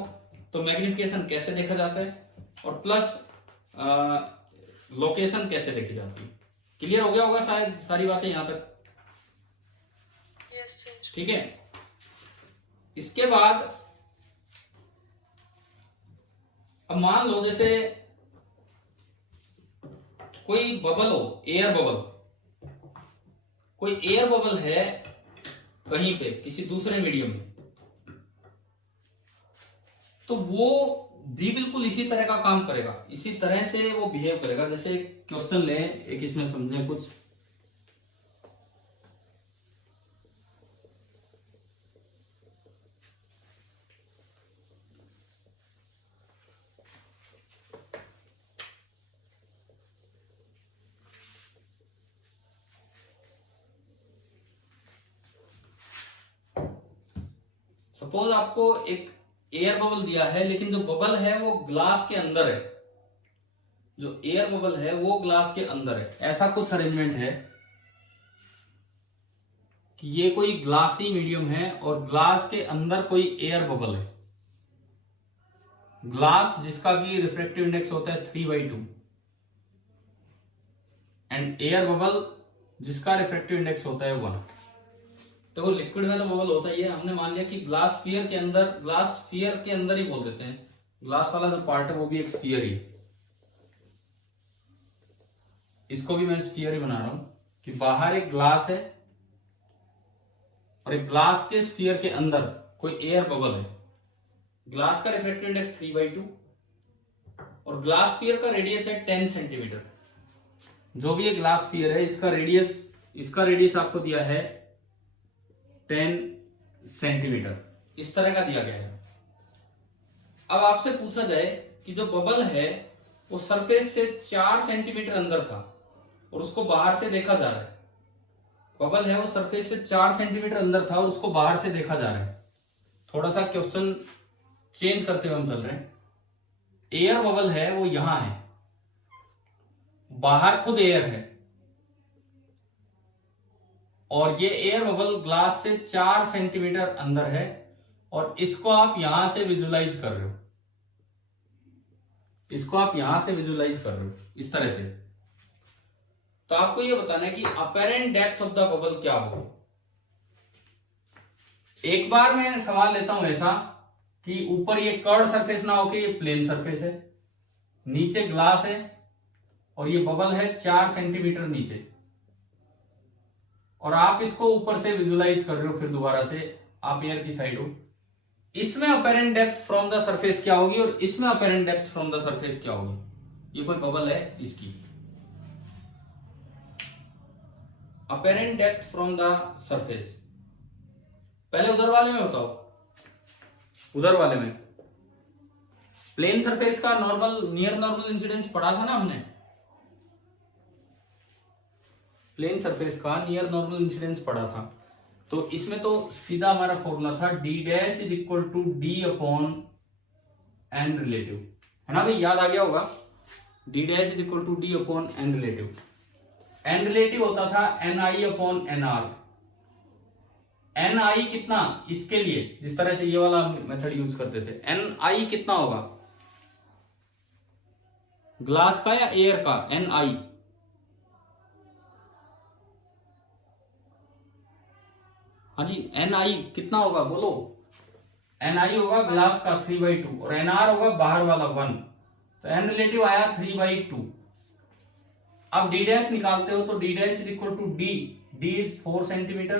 तो मैग्निफिकेशन कैसे देखा जाता है और प्लस लोकेशन कैसे देखी जाती है। क्लियर हो गया होगा शायद सारी बातें यहां तक? Yes, sir. ठीक है। इसके बाद अब मान लो जैसे कोई बबल हो, एयर बबल, कोई एयर बबल है कहीं पे किसी दूसरे मीडियम में, तो वो भी बिल्कुल इसी तरह का काम करेगा, इसी तरह से वो बिहेव करेगा। जैसे क्वेश्चन लें एक, इसमें समझें कुछ। सपोज आपको एक एयर बबल दिया है, लेकिन जो बबल है वो ग्लास के अंदर है, जो एयर बबल है वो ग्लास के अंदर है। ऐसा कुछ अरेंजमेंट है कि ये कोई ग्लासी मीडियम है और ग्लास के अंदर कोई एयर बबल है। ग्लास जिसका की रिफ्रैक्टिव इंडेक्स होता है 3/2 एंड एयर बबल जिसका रिफ्रैक्टिव इंडेक्स होता है 1। तो लिक्विड में तो बबल होता ही है। हमने मान लिया कि ग्लास स्फीयर के अंदर, ग्लास स्फीयर के अंदर ही बोल देते हैं, ग्लास वाला जो पार्ट है वो भी एक स्फीयर ही है। इसको भी मैं स्फीयर ही बना रहा हूं कि बाहर एक ग्लास है और एक ग्लास के स्फीयर के अंदर कोई एयर बबल है। ग्लास का रिफ्रैक्टिव इंडेक्स 3/2 और ग्लास स्फीयर का रेडियस है 10 सेंटीमीटर। जो भी ये ग्लास स्फीयर है इसका रेडियस आपको दिया है 10 सेंटीमीटर, इस तरह का दिया गया है। अब आपसे पूछा जाए कि जो बबल है वो सरफेस से 4 सेंटीमीटर अंदर था और उसको बाहर से देखा जा रहा है। बबल है वो सरफेस से 4 सेंटीमीटर अंदर था और उसको बाहर से देखा जा रहा है। थोड़ा सा क्वेश्चन चेंज करते हुए हम चल रहे हैं। एयर बबल है वो यहां है, बाहर खुद एयर है और ये एयर बबल ग्लास से 4 सेंटीमीटर अंदर है और इसको आप यहां से विजुलाइज कर रहे हो, इसको आप यहां से विजुलाइज कर रहे हो इस तरह से। तो आपको ये बताना है कि apparent depth of the bubble क्या होगी। एक बार मैं सवाल लेता हूं ऐसा कि ऊपर ये कर्व सरफेस ना होके ये प्लेन सरफेस है, नीचे ग्लास है और ये बबल है 4 सेंटीमीटर नीचे और आप इसको ऊपर से विजुलाइज कर रहे हो, फिर दोबारा से आप एयर की साइड हो, इसमें apparent depth from the surface क्या होगी और इसमें apparent depth from the surface क्या होगी। ये कोई बबल है, इसकी apparent depth from the surface, पहले उधर वाले में बताओ, उधर वाले में प्लेन सरफेस का नॉर्मल नियर नॉर्मल इंसिडेंस पढ़ा था ना हमने, प्लेन सरफेस का नियर नॉर्मल इंसिडेंस पढ़ा था। तो इसमें तो सीधा हमारा फॉर्मूला था D dash is equal to D upon N relative, है ना भाई, याद आ गया होगा। D dash is equal to D upon N relative, N relative होता था N I upon N R. N I कितना, इसके लिए जिस तरह से ये वाला मेथड यूज करते थे, एन आई कितना होगा ग्लास का या एयर का, एन आई, हाँ जी, एन आई कितना होगा बोलो। एन आई होगा ग्लास का 3/2 और एन आर होगा बाहर वाला 1, तो एन रिलेटिव आया 3/2। अब डी डैश निकालते हो तो D dash is equal to D, D is 4 centimetre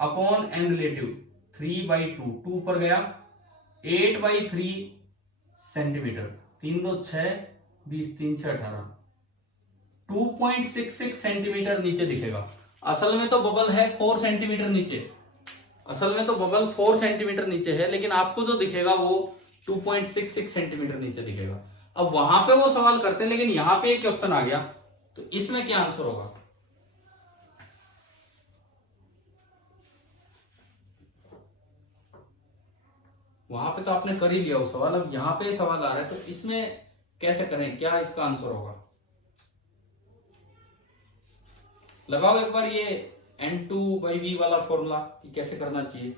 upon N relative 3/2, 2 पर गया 8/3 सेंटीमीटर, 3 2 6 20 3 6 18, 2.66 सेंटीमीटर नीचे दिखेगा। असल में तो बबल है 4 सेंटीमीटर नीचे, असल में तो बबल 4 सेंटीमीटर नीचे है, लेकिन आपको जो दिखेगा वो 2.66 सेंटीमीटर नीचे दिखेगा। अब वहां पे वो सवाल करते हैं, लेकिन यहां पे एक क्वेश्चन आ गया, तो इसमें क्या आंसर होगा। वहां पे तो आपने कर ही लिया वो सवाल, अब यहां पे सवाल आ रहा है, तो इसमें कैसे करें, क्या इसका आंसर होगा। लगाओ एक बार ये N2/V वाला फॉर्मूला कि कैसे करना चाहिए।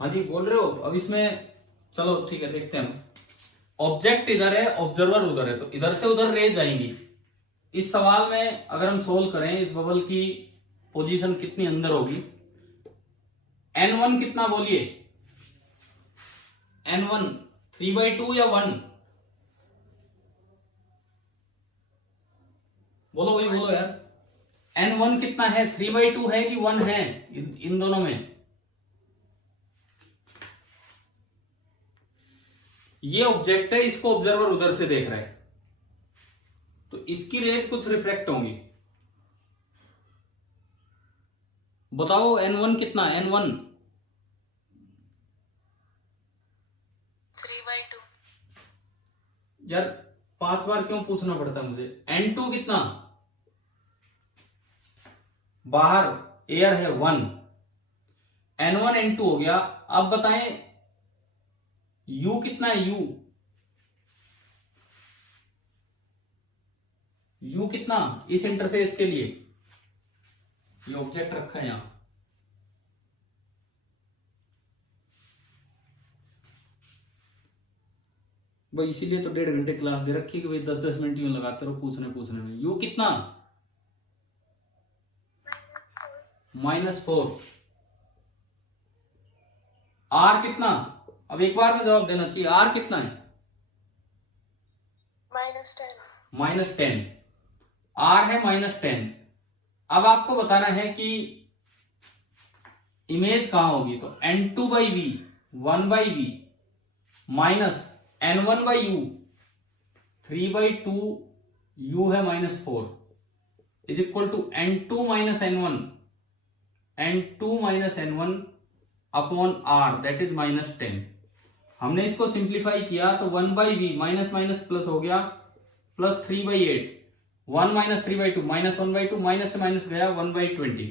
हाँ जी बोल रहे हो, अब इसमें चलो ठीक है देखते हैं हम। ऑब्जेक्ट इधर है, ऑब्जर्वर उधर है, तो इधर से उधर रेज आएंगी। इस सवाल में अगर हम सोल्व करें, इस बबल की पोजीशन कितनी अंदर होगी, N1 कितना बोलिए, N1 3/2 या 1, बोलो भाई बोलो यार, N1 कितना है, 3/2 है कि 1 है, इन दोनों में। ये ऑब्जेक्ट है, इसको ऑब्जर्वर उधर से देख रहा है, तो इसकी रेज कुछ रिफ्लेक्ट होंगी। बताओ N1 कितना, N1 3/2। यार 5 बार क्यों पूछना पड़ता है मुझे। N2 कितना, बाहर एयर है 1, N1 N2 हो गया। अब बताएं U कितना है, U कितना इस इंटरफेस के लिए, ये ऑब्जेक्ट रखा है यहां, भाई इसीलिए तो 1.5 घंटे क्लास दे रखी है कि भाई 10-10 मिनट यूं लगाते रहो पूछने में। U कितना, -4। R कितना, अब एक बार में जवाब देना चाहिए, R कितना है, -10। R है -10। अब आपको बताना है कि इमेज कहां होगी, तो N2/V 1/V minus N1/U 3/2 U है -4 is equal to N2 - N1 upon R that is -10। हमने इसको सिंप्लीफाई किया तो 1/V माइनस माइनस प्लस हो गया, प्लस 3/8, 1 - 3/2 -1/2, माइनस से माइनस गया 1/20,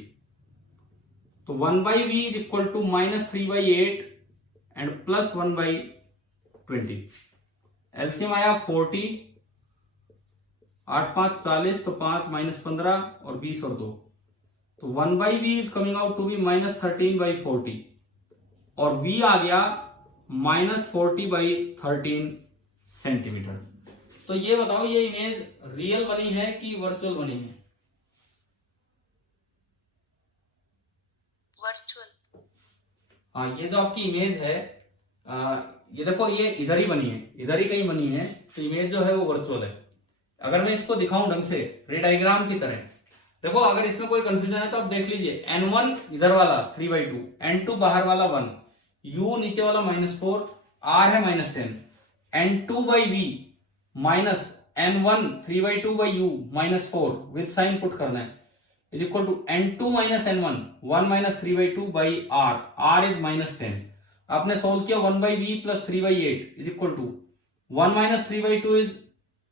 तो 1/V is equal to -3/8 and plus 1/20। LCM आया 40 8 5 40, तो 5 -15 और 20 और 2, तो 1/v is coming out to be -13/40 और v आ गया -40/13 सेंटीमीटर। तो ये बताओ ये इमेज रियल बनी है कि वर्चुअल बनी है? वर्चुअल। हाँ, ये जो आपकी इमेज है ये देखो, ये इधर ही बनी है, इधर ही कहीं बनी है, तो इमेज जो है वो वर्चुअल है। अगर मैं इसको दिखाऊं ढंग से रे डायग्राम की तरह, देखो अगर इसमें कोई कंफ्यूजन है तो आप देख लीजिए, n1 इधर वाला 3/2, n2 बाहर वाला 1, u नीचे वाला -4, r है -10, n2/v minus n1 3/2/u -4 with sign put करना है is equal to n2 minus n1 1 -3/2/r, r is -10। आपने सोल्व किया 1/v plus 3/8 is equal to 1 - 3/2 is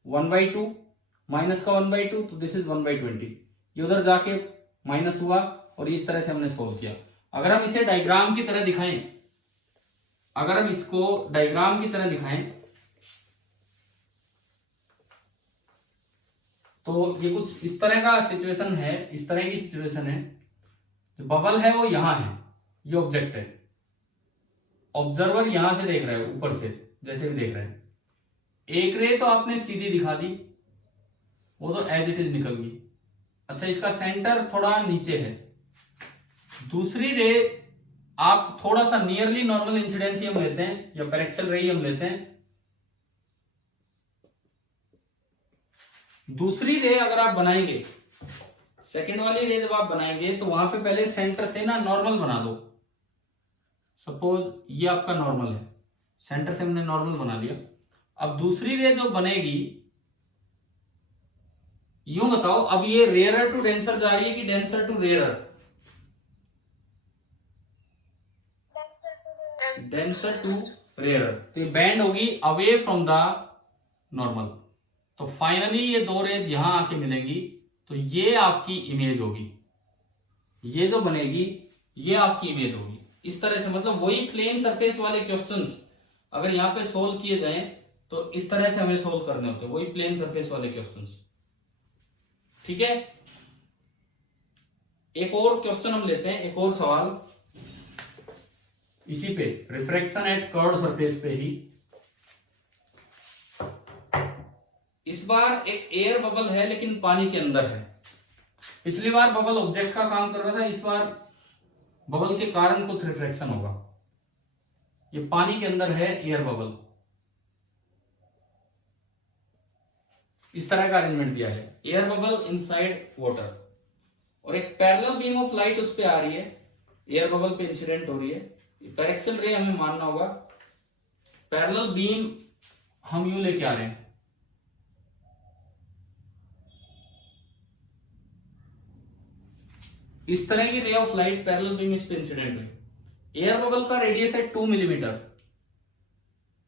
1/2, minus का 1/2, तो दिस इज 1/20। ये उधर जाके माइनस हुआ और इस तरह से हमने सोल्व किया। अगर हम इसे डायग्राम की तरह दिखाएं, अगर हम इसको डायग्राम की तरह दिखाएं तो ये कुछ इस तरह का सिचुएशन है, इस तरह की सिचुएशन है। जो बबल है वो यहां है, ये ऑब्जेक्ट है, ऑब्जर्वर यहां से देख रहा है, ऊपर से जैसे भी देख रहे हैं। एक रे तो आपने सीधी दिखा दी, वो तो एज इट इज निकल गई। अच्छा, इसका सेंटर थोड़ा नीचे है। दूसरी रे आप थोड़ा सा नियरली नॉर्मल इंसिडेंस हम लेते हैं या पैरेक्सल रे हम लेते हैं। दूसरी रे अगर आप बनाएंगे, सेकंड वाली रे जब आप बनाएंगे तो वहां पे पहले सेंटर से ना नॉर्मल बना दो। सपोज ये आपका नॉर्मल है, सेंटर से हमने नॉर्मल बना लिया। अब दूसरी रे जो बनेगी, यूं बताओ, अब ये रेयरर टू डेंसर जा रही है कि denser to rarer? Denser to rarer, तो ये बैंड होगी अवे फ्रॉम द नॉर्मल। तो फाइनली ये दो रेज यहां आके मिलेंगी, तो ये आपकी इमेज होगी, ये जो बनेगी ये आपकी इमेज होगी। इस तरह से, मतलब वही प्लेन सरफेस वाले क्वेश्चंस अगर यहां पे सोल्व किए जाएं तो इस तरह से हमें सोल्व करने होते हैं, वही प्लेन सरफेस वाले क्वेश्चंस। ठीक है, एक और क्वेश्चन हम लेते हैं, एक और सवाल इसी पे, रिफ्रैक्शन एट कर्व्ड सरफेस पे ही। इस बार एक एयर बबल है लेकिन पानी के अंदर है। पिछली बार बबल ऑब्जेक्ट का काम कर रहा था, इस बार बबल के कारण कुछ रिफ्लेक्शन होगा। ये पानी के अंदर है एयर बबल, इस तरह का अरेंजमेंट दिया है, एयर बबल इनसाइड वाटर, और एक पैरेलल बीम ऑफ लाइट उस पे आ रही है, एयर बबल पे इंसिडेंट हो रही है। पैरेक्सल रे हमें मानना होगा। पैरेलल बीम हम यूं लेके आ रहे हैं, इस तरह की ray of light parallel beam इस पे इंसिडेंट हुई। एयर बबल का रेडियस है 2 मिलीमीटर,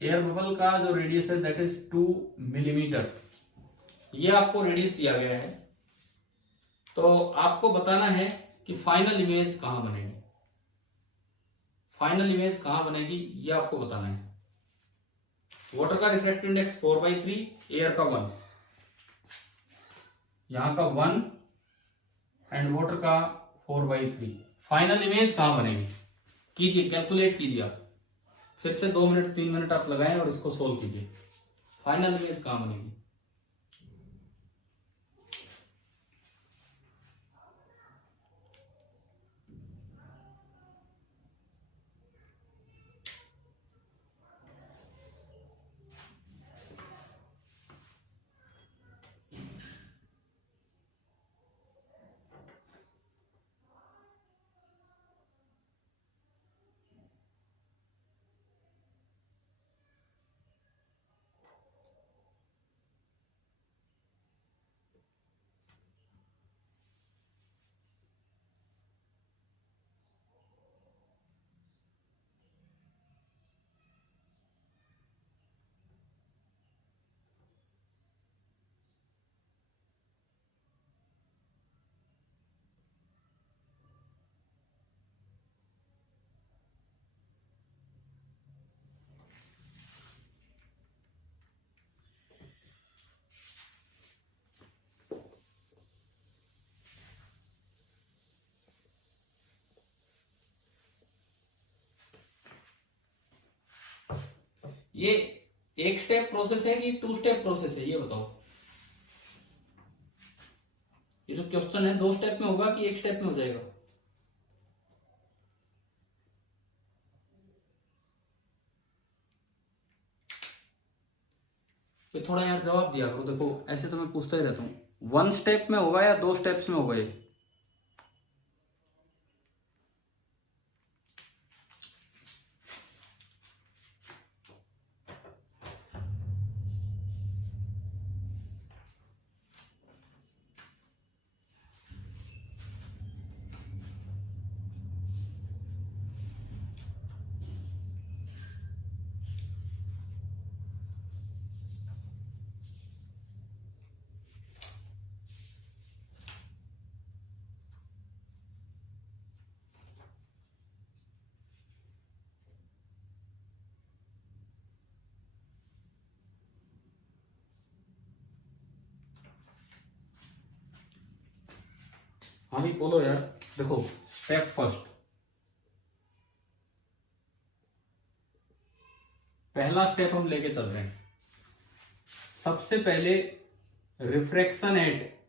एयर बबल का जो रेडियस है दैट इज 2 मिलीमीटर। ये आपको रेडियस दिया गया है, तो आपको बताना है कि फाइनल इमेज कहां बनेगी। फाइनल इमेज कहां बनेगी ये आपको बताना है। वाटर का रिफ्रैक्टिव इंडेक्स 4/3, एयर का 1, यहां का 1 एंड वाटर का 4/3। फाइनल इमेज कहां बनेगी कीजिए, कैलकुलेट कीजिए आप, फिर से 2 मिनट 3 मिनट आप लगाएं और इसको सोल्व कीजिए। फाइनल इमेज कहां बनेगी? ये एक स्टेप प्रोसेस है कि टू स्टेप प्रोसेस है, ये बताओ। ये जो क्वेश्चन है 2 स्टेप में होगा कि 1 स्टेप में हो जाएगा? ये थोड़ा यार जवाब दिया करो। देखो ऐसे तो मैं पूछता ही रहता हूँ, 1 स्टेप में होगा या 2 स्टेप्स में होगा ये? हाँ भी बोलो यार। देखो स्टेप फर्स्ट, पहला स्टेप हम लेके चल रहे हैं। सबसे पहले रिफ्रैक्शन एट,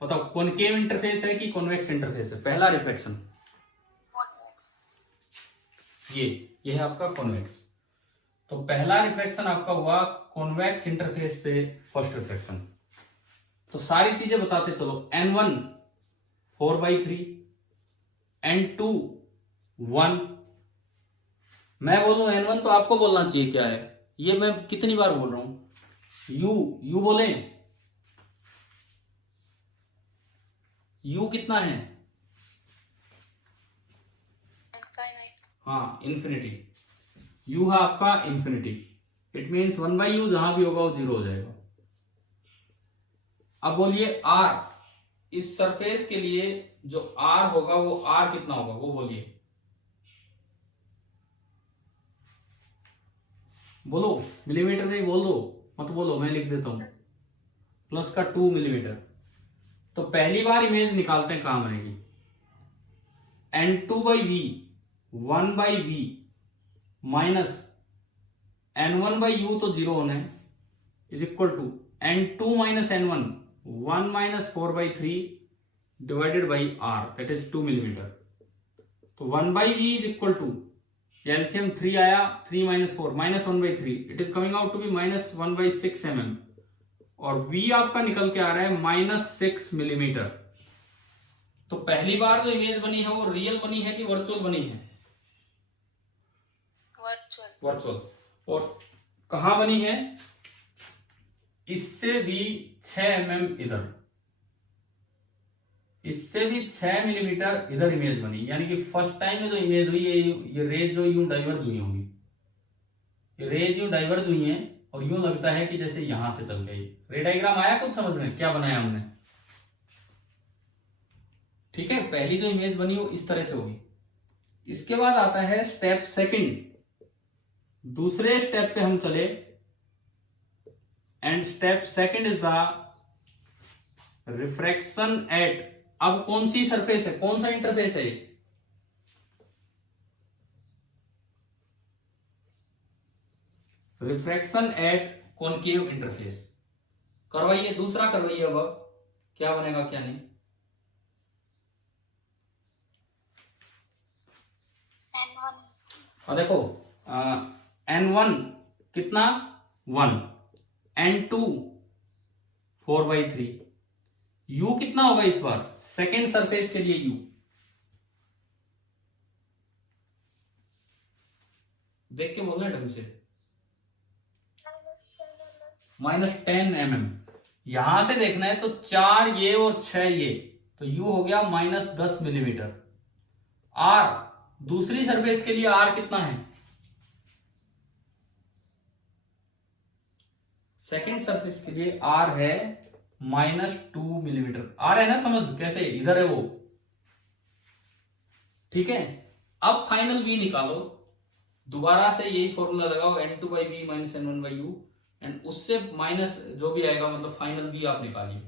बताओ कॉनकेव इंटरफेस है कि कॉन्वेक्स इंटरफेस है? पहला रिफ्रैक्शन कॉन्वेक्स। ये है आपका कॉन्वेक्स। तो पहला रिफ्रैक्शन आपका हुआ कॉन्वेक्स इंटरफेस पे, फर्स्ट रिफ्रैक्शन। तो सारी चीजें बताते चलो। n1 4/3, n2 1। मैं बोलूं n1 तो आपको बोलना चाहिए क्या है, ये मैं कितनी बार बोल रहा हूं। u बोले, u कितना है? इनफाइनाइट। हाँ इंफिनिटी। u है आपका इंफिनिटी। इट मीन्स 1/u जहां भी होगा वो 0 हो जाएगा। अब बोलिए r, इस सरफेस के लिए जो r होगा वो r कितना होगा, वो बोलिए। बोलो, मिलीमीटर नहीं, बोल दो, मत बोलो, मैं लिख देता हूं। प्लस का 2 मिलीमीटर। तो पहली बार इमेज निकालते हैं, कहां बनेगी? n2/v 1/v माइनस n1/u तो 0 होना है, is equal to n2 minus n1 1 minus 4/3 divided by r, that is 2 millimetre. तो 1/v is equal to, LCM 3 आया, 3 minus 4 minus 1/3, it is coming out to be minus 1/6 mm। और v आपका निकल के आ रहा है माइनस 6 मिलीमीटर। तो पहली बार जो इमेज बनी है वो रियल बनी है कि वर्चुअल बनी है? वर्चुअल। वर्चुअल। और कहां बनी है? इससे भी 6 mm इधर, इससे भी 6 मिलीमीटर इधर इमेज बनी। यानी कि फर्स्ट टाइम में जो इमेज हुई ये रेज जो यूं डाइवर्ज हुई होंगी, ये रेज यूं डाइवर्ज हुई हैं और यूं लगता है कि जैसे यहां से चल गई। रे डायग्राम आया कुछ समझ में, क्या बनाया हमने? ठीक है, पहली जो इमेज बनी वो इस तरह से होगी। इसके बाद आता है स्टेप सेकंड। दूसरे स्टेप पे हम चले, and step second is the refraction at. अब कौन सी सरफेस है, कौन सा इंटरफेस है? Refraction at concave interface. करवाइए, दूसरा करवाइए। अब क्या बनेगा क्या नहीं? n1 और देखो n1 कितना 1, n2 4/3, u कितना होगा इस बार सेकेंड सरफेस के लिए? u देख के बोलना है ढंग से। Minus 10 mm। यहां से देखना है तो 4 ये और 6 ये, तो u हो गया माइनस 10 मिलीमीटर। r, दूसरी सरफेस के लिए r कितना है? सेकेंड सरफेस के लिए r है माइनस 2 मिलीमीटर। r है ना, समझ कैसे, इधर है वो। ठीक है, अब फाइनल v निकालो। दोबारा से यही फॉर्मूला लगाओ, n2/v माइनस n1/u, एंड उससे माइनस जो भी आएगा, मतलब फाइनल v आप निकालिए।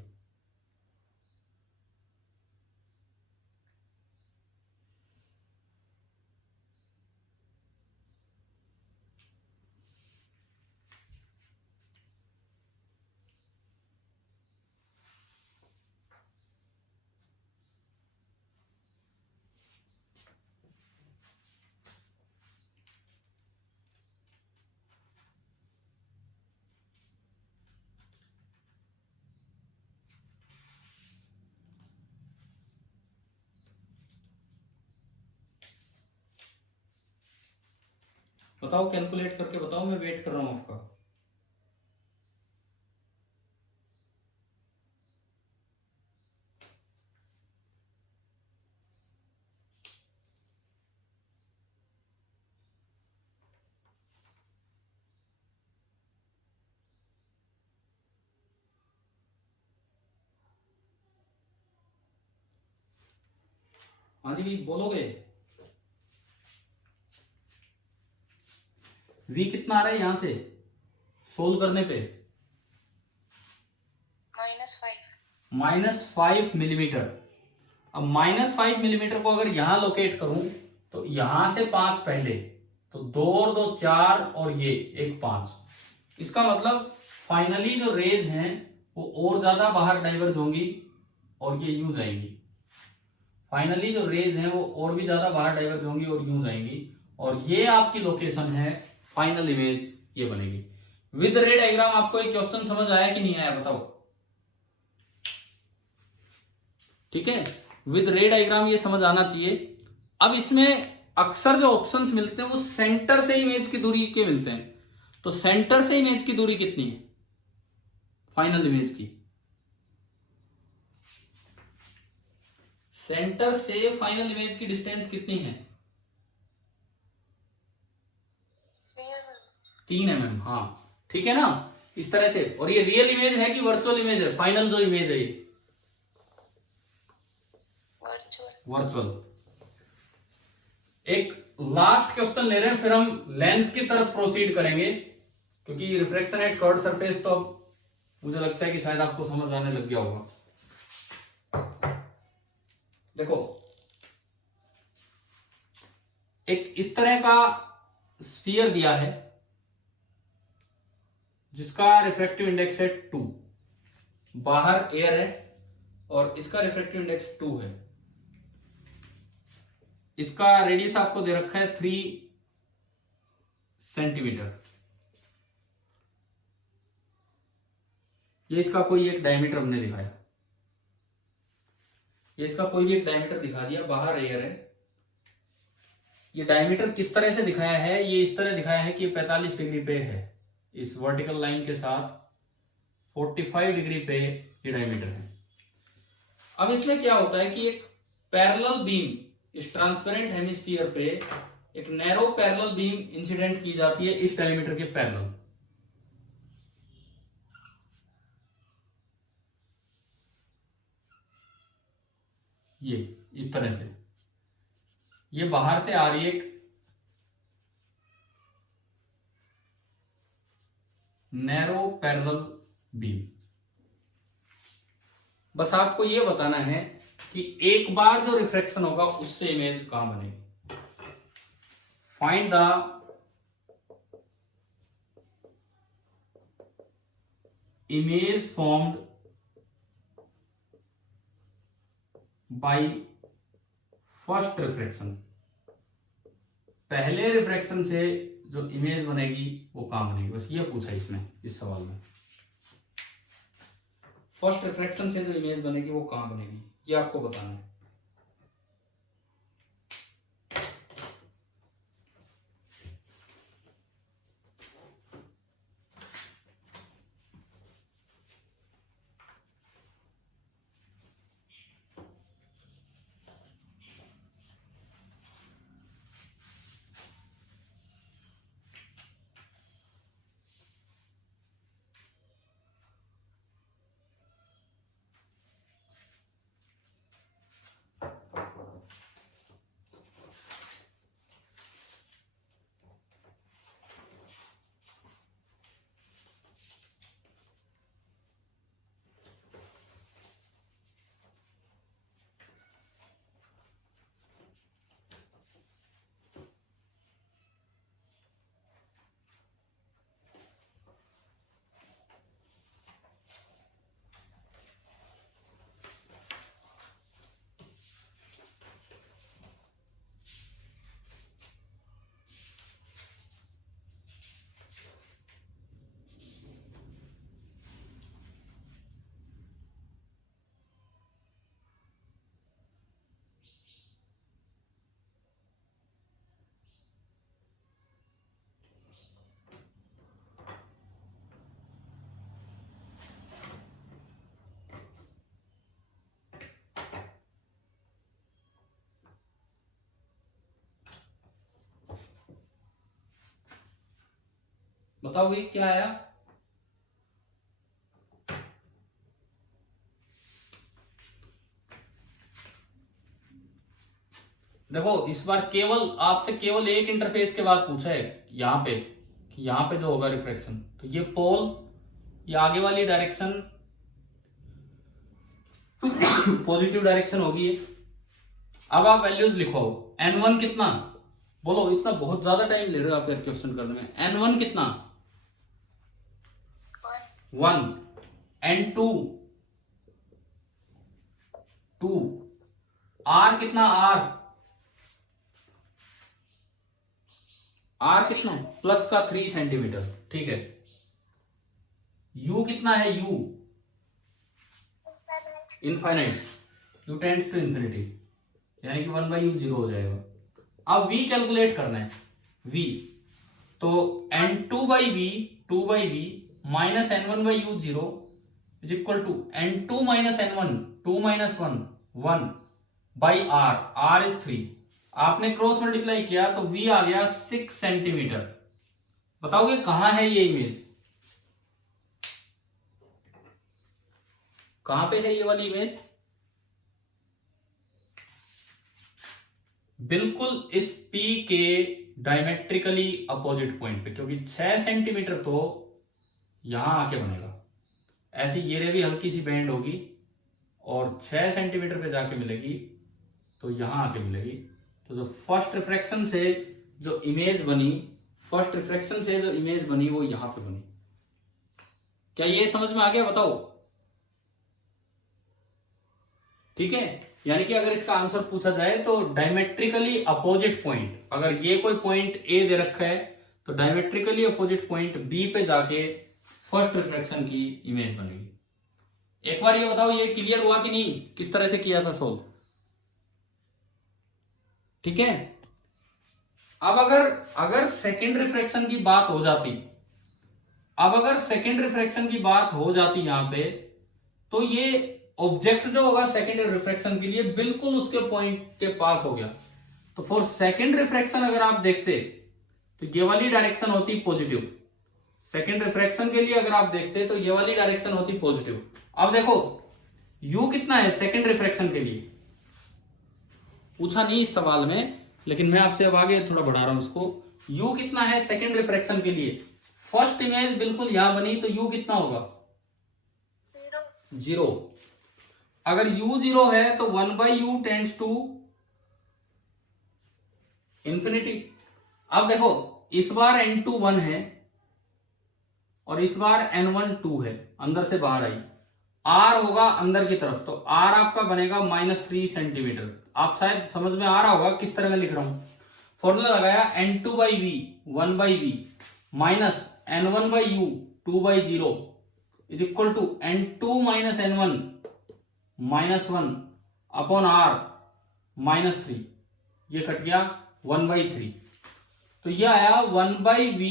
बताओ, कैलकुलेट करके बताओ, मैं वेट कर रहा हूं आपका। हाँ जी, बोलोगे। वी कितना आ रहा है यहां से सोल्व करने पे? -5. -5 मिलीमीटर। अब -5 मिलीमीटर को अगर यहां लोकेट करूं तो यहां से 5 पहले, तो 2 और 2 4 और ये 1 5। इसका मतलब फाइनली जो रेज हैं वो और ज्यादा बाहर डाइवर्ज होंगी और ये यूं जाएंगी। फाइनली जो रेज हैं वो और भी ज्यादा बाहर डाइवर्ज होंगी और यूं जाएंगी, और ये आपकी लोकेशन है, फाइनल इमेज ये बनेगी। विद रे डायग्राम आपको एक क्वेश्चन समझ आया कि नहीं आया, बताओ। ठीक है, विद रे डायग्राम ये समझ आना चाहिए। अब इसमें अक्सर जो ऑप्शंस मिलते हैं वो सेंटर से इमेज की दूरी के मिलते हैं। तो सेंटर से इमेज की दूरी कितनी है फाइनल इमेज की? सेंटर से फाइनल इमेज की डिस्टेंस कितनी है? 3 mm। हाँ, ठीक है ना, इस तरह से। और ये रियल इमेज है कि वर्चुअल इमेज है? फाइनल जो इमेज है ये वर्चुअल। एक लास्ट क्वेश्चन ले रहे हैं, फिर हम लेंस की तरफ प्रोसीड करेंगे, क्योंकि रिफ्रैक्शन एट कर्व्ड सरफेस तो अब मुझे लगता है कि शायद आपको समझ आने लग गया होगा। देखो, एक इस तरह का स्फीयर दिया है जिसका रिफ्रैक्टिव इंडेक्स है 2, बाहर एयर है और इसका रिफ्रैक्टिव इंडेक्स 2 है। इसका रेडियस आपको दे रखा है 3 सेंटीमीटर। ये इसका कोई एक डायमीटर हमने दिखाया, ये इसका कोई भी एक डायमीटर दिखा दिया, बाहर एयर है। ये डायमीटर किस तरह से दिखाया है? ये इस तरह दिखाया है कि 45 डिग्री पे है, इस वर्टिकल लाइन के साथ 45 डिग्री पे ये डायमीटर है। अब इसमें क्या होता है कि एक पैरेलल बीम इस ट्रांसपेरेंट हेमिस्फीयर पे, एक नैरो पैरेलल बीम इंसिडेंट की जाती है इस डायमीटर के पैरेलल। ये इस तरह से ये बाहर से आ रही है एक नैरो पैरेलल बीम। बस आपको ये बताना है कि एक बार जो रिफ्रैक्शन होगा उससे इमेज कहां बनेगी। Find the image formed by first refraction. पहले रिफ्रैक्शन से जो इमेज बनेगी वो कहां बनेगी, बस ये पूछा इसने इस सवाल में। फर्स्ट रिफ्रैक्शन से जो इमेज बनेगी वो कहां बनेगी, ये आपको बताना है। बताओ भाई क्या आया? देखो इस बार केवल आपसे केवल एक इंटरफेस के बाद पूछा है यहां पे, कि यहां पे जो होगा रिफ्रैक्शन, तो ये पोल, ये आगे वाली डायरेक्शन पॉजिटिव डायरेक्शन होगी ये। अब आप वैल्यूज लिखो। n1 कितना, बोलो, इतना बहुत ज्यादा टाइम ले रहे हो आप यार क्वेश्चन करने में। n1 कितना? 1। n2 2। r कितना? r कितना? प्लस का 3 सेंटीमीटर, ठीक है। u कितना है? u infinite, u tends to infinity, यानी कि 1/u 0 हो जाएगा। अब v कैलकुलेट करना है, v, तो n2/v 2/v minus n1/u 0 is equal to n2 minus n1 2 minus 1 1 by r, r is 3। आपने क्रॉस मल्टीप्लाई किया तो v आ गया 6 सेंटीमीटर। बताओगे कहां है ये इमेज? कहां पे है ये वाली इमेज? बिल्कुल इस P के डायमेट्रिकली अपोजिट पॉइंट पे, क्योंकि 6 सेंटीमीटर तो यहां आके बनेगा। ऐसी ये रे भी हल्की सी बेंड होगी और 6 सेंटीमीटर पे जाके मिलेगी, तो यहां आके मिलेगी। तो जो फर्स्ट रिफ्रैक्शन से जो इमेज बनी, फर्स्ट रिफ्रैक्शन से जो इमेज बनी वो यहां पे बनी। क्या ये समझ में आ गया? बताओ। ठीक है, यानी कि अगर इसका आंसर पूछा जाए तो डायमेट्रिकली अपोजिट पॉइंट, अगर ये कोई पॉइंट ए दे रखा है तो डायमेट्रिकली अपोजिट पॉइंट बी पे जाके फर्स्ट रिफ्रैक्शन की इमेज बनेगी। एक बार ये बताओ, ये क्लियर हुआ कि नहीं, किस तरह से किया था सोल्व? ठीक है। अब अगर सेकंड रिफ्रैक्शन की बात हो जाती, अब अगर सेकंड रिफ्रैक्शन की बात हो जाती यहां पे, तो ये ऑब्जेक्ट जो होगा सेकंड रिफ्रैक्शन के लिए बिल्कुल उसके पॉइंट के पास हो गया। तो फॉर सेकंड रिफ्रैक्शन अगर आप देखते तो ये वाली डायरेक्शन होती पॉजिटिव। सेकंड रिफ्रैक्शन के लिए अगर आप देखते तो ये वाली डायरेक्शन होती पॉजिटिव। अब देखो u कितना है सेकंड रिफ्रैक्शन के लिए, पूछा नहीं इस सवाल में, लेकिन मैं आपसे अब आगे थोड़ा बढ़ा रहा हूं उसको। u कितना है सेकंड रिफ्रैक्शन के लिए? फर्स्ट इमेज बिल्कुल यहां बनी तो u कितना होगा? 0। अगर u 0 है तो 1/u टेंड्स टू इंफिनिटी। अब देखो इस बार n2 1 है और इस बार n1 2 है, अंदर से बाहर आई, r होगा अंदर की तरफ, तो r आपका बनेगा -3 सेंटीमीटर। आप शायद समझ में आ रहा होगा किस तरह मैं लिख रहा हूं। फॉर्मूला लगाया n2/v 1/v minus n1/u 2/0 is equal to n2 minus n1 -1 upon r -3, ये कट गया 1/3, तो ये आया 1/v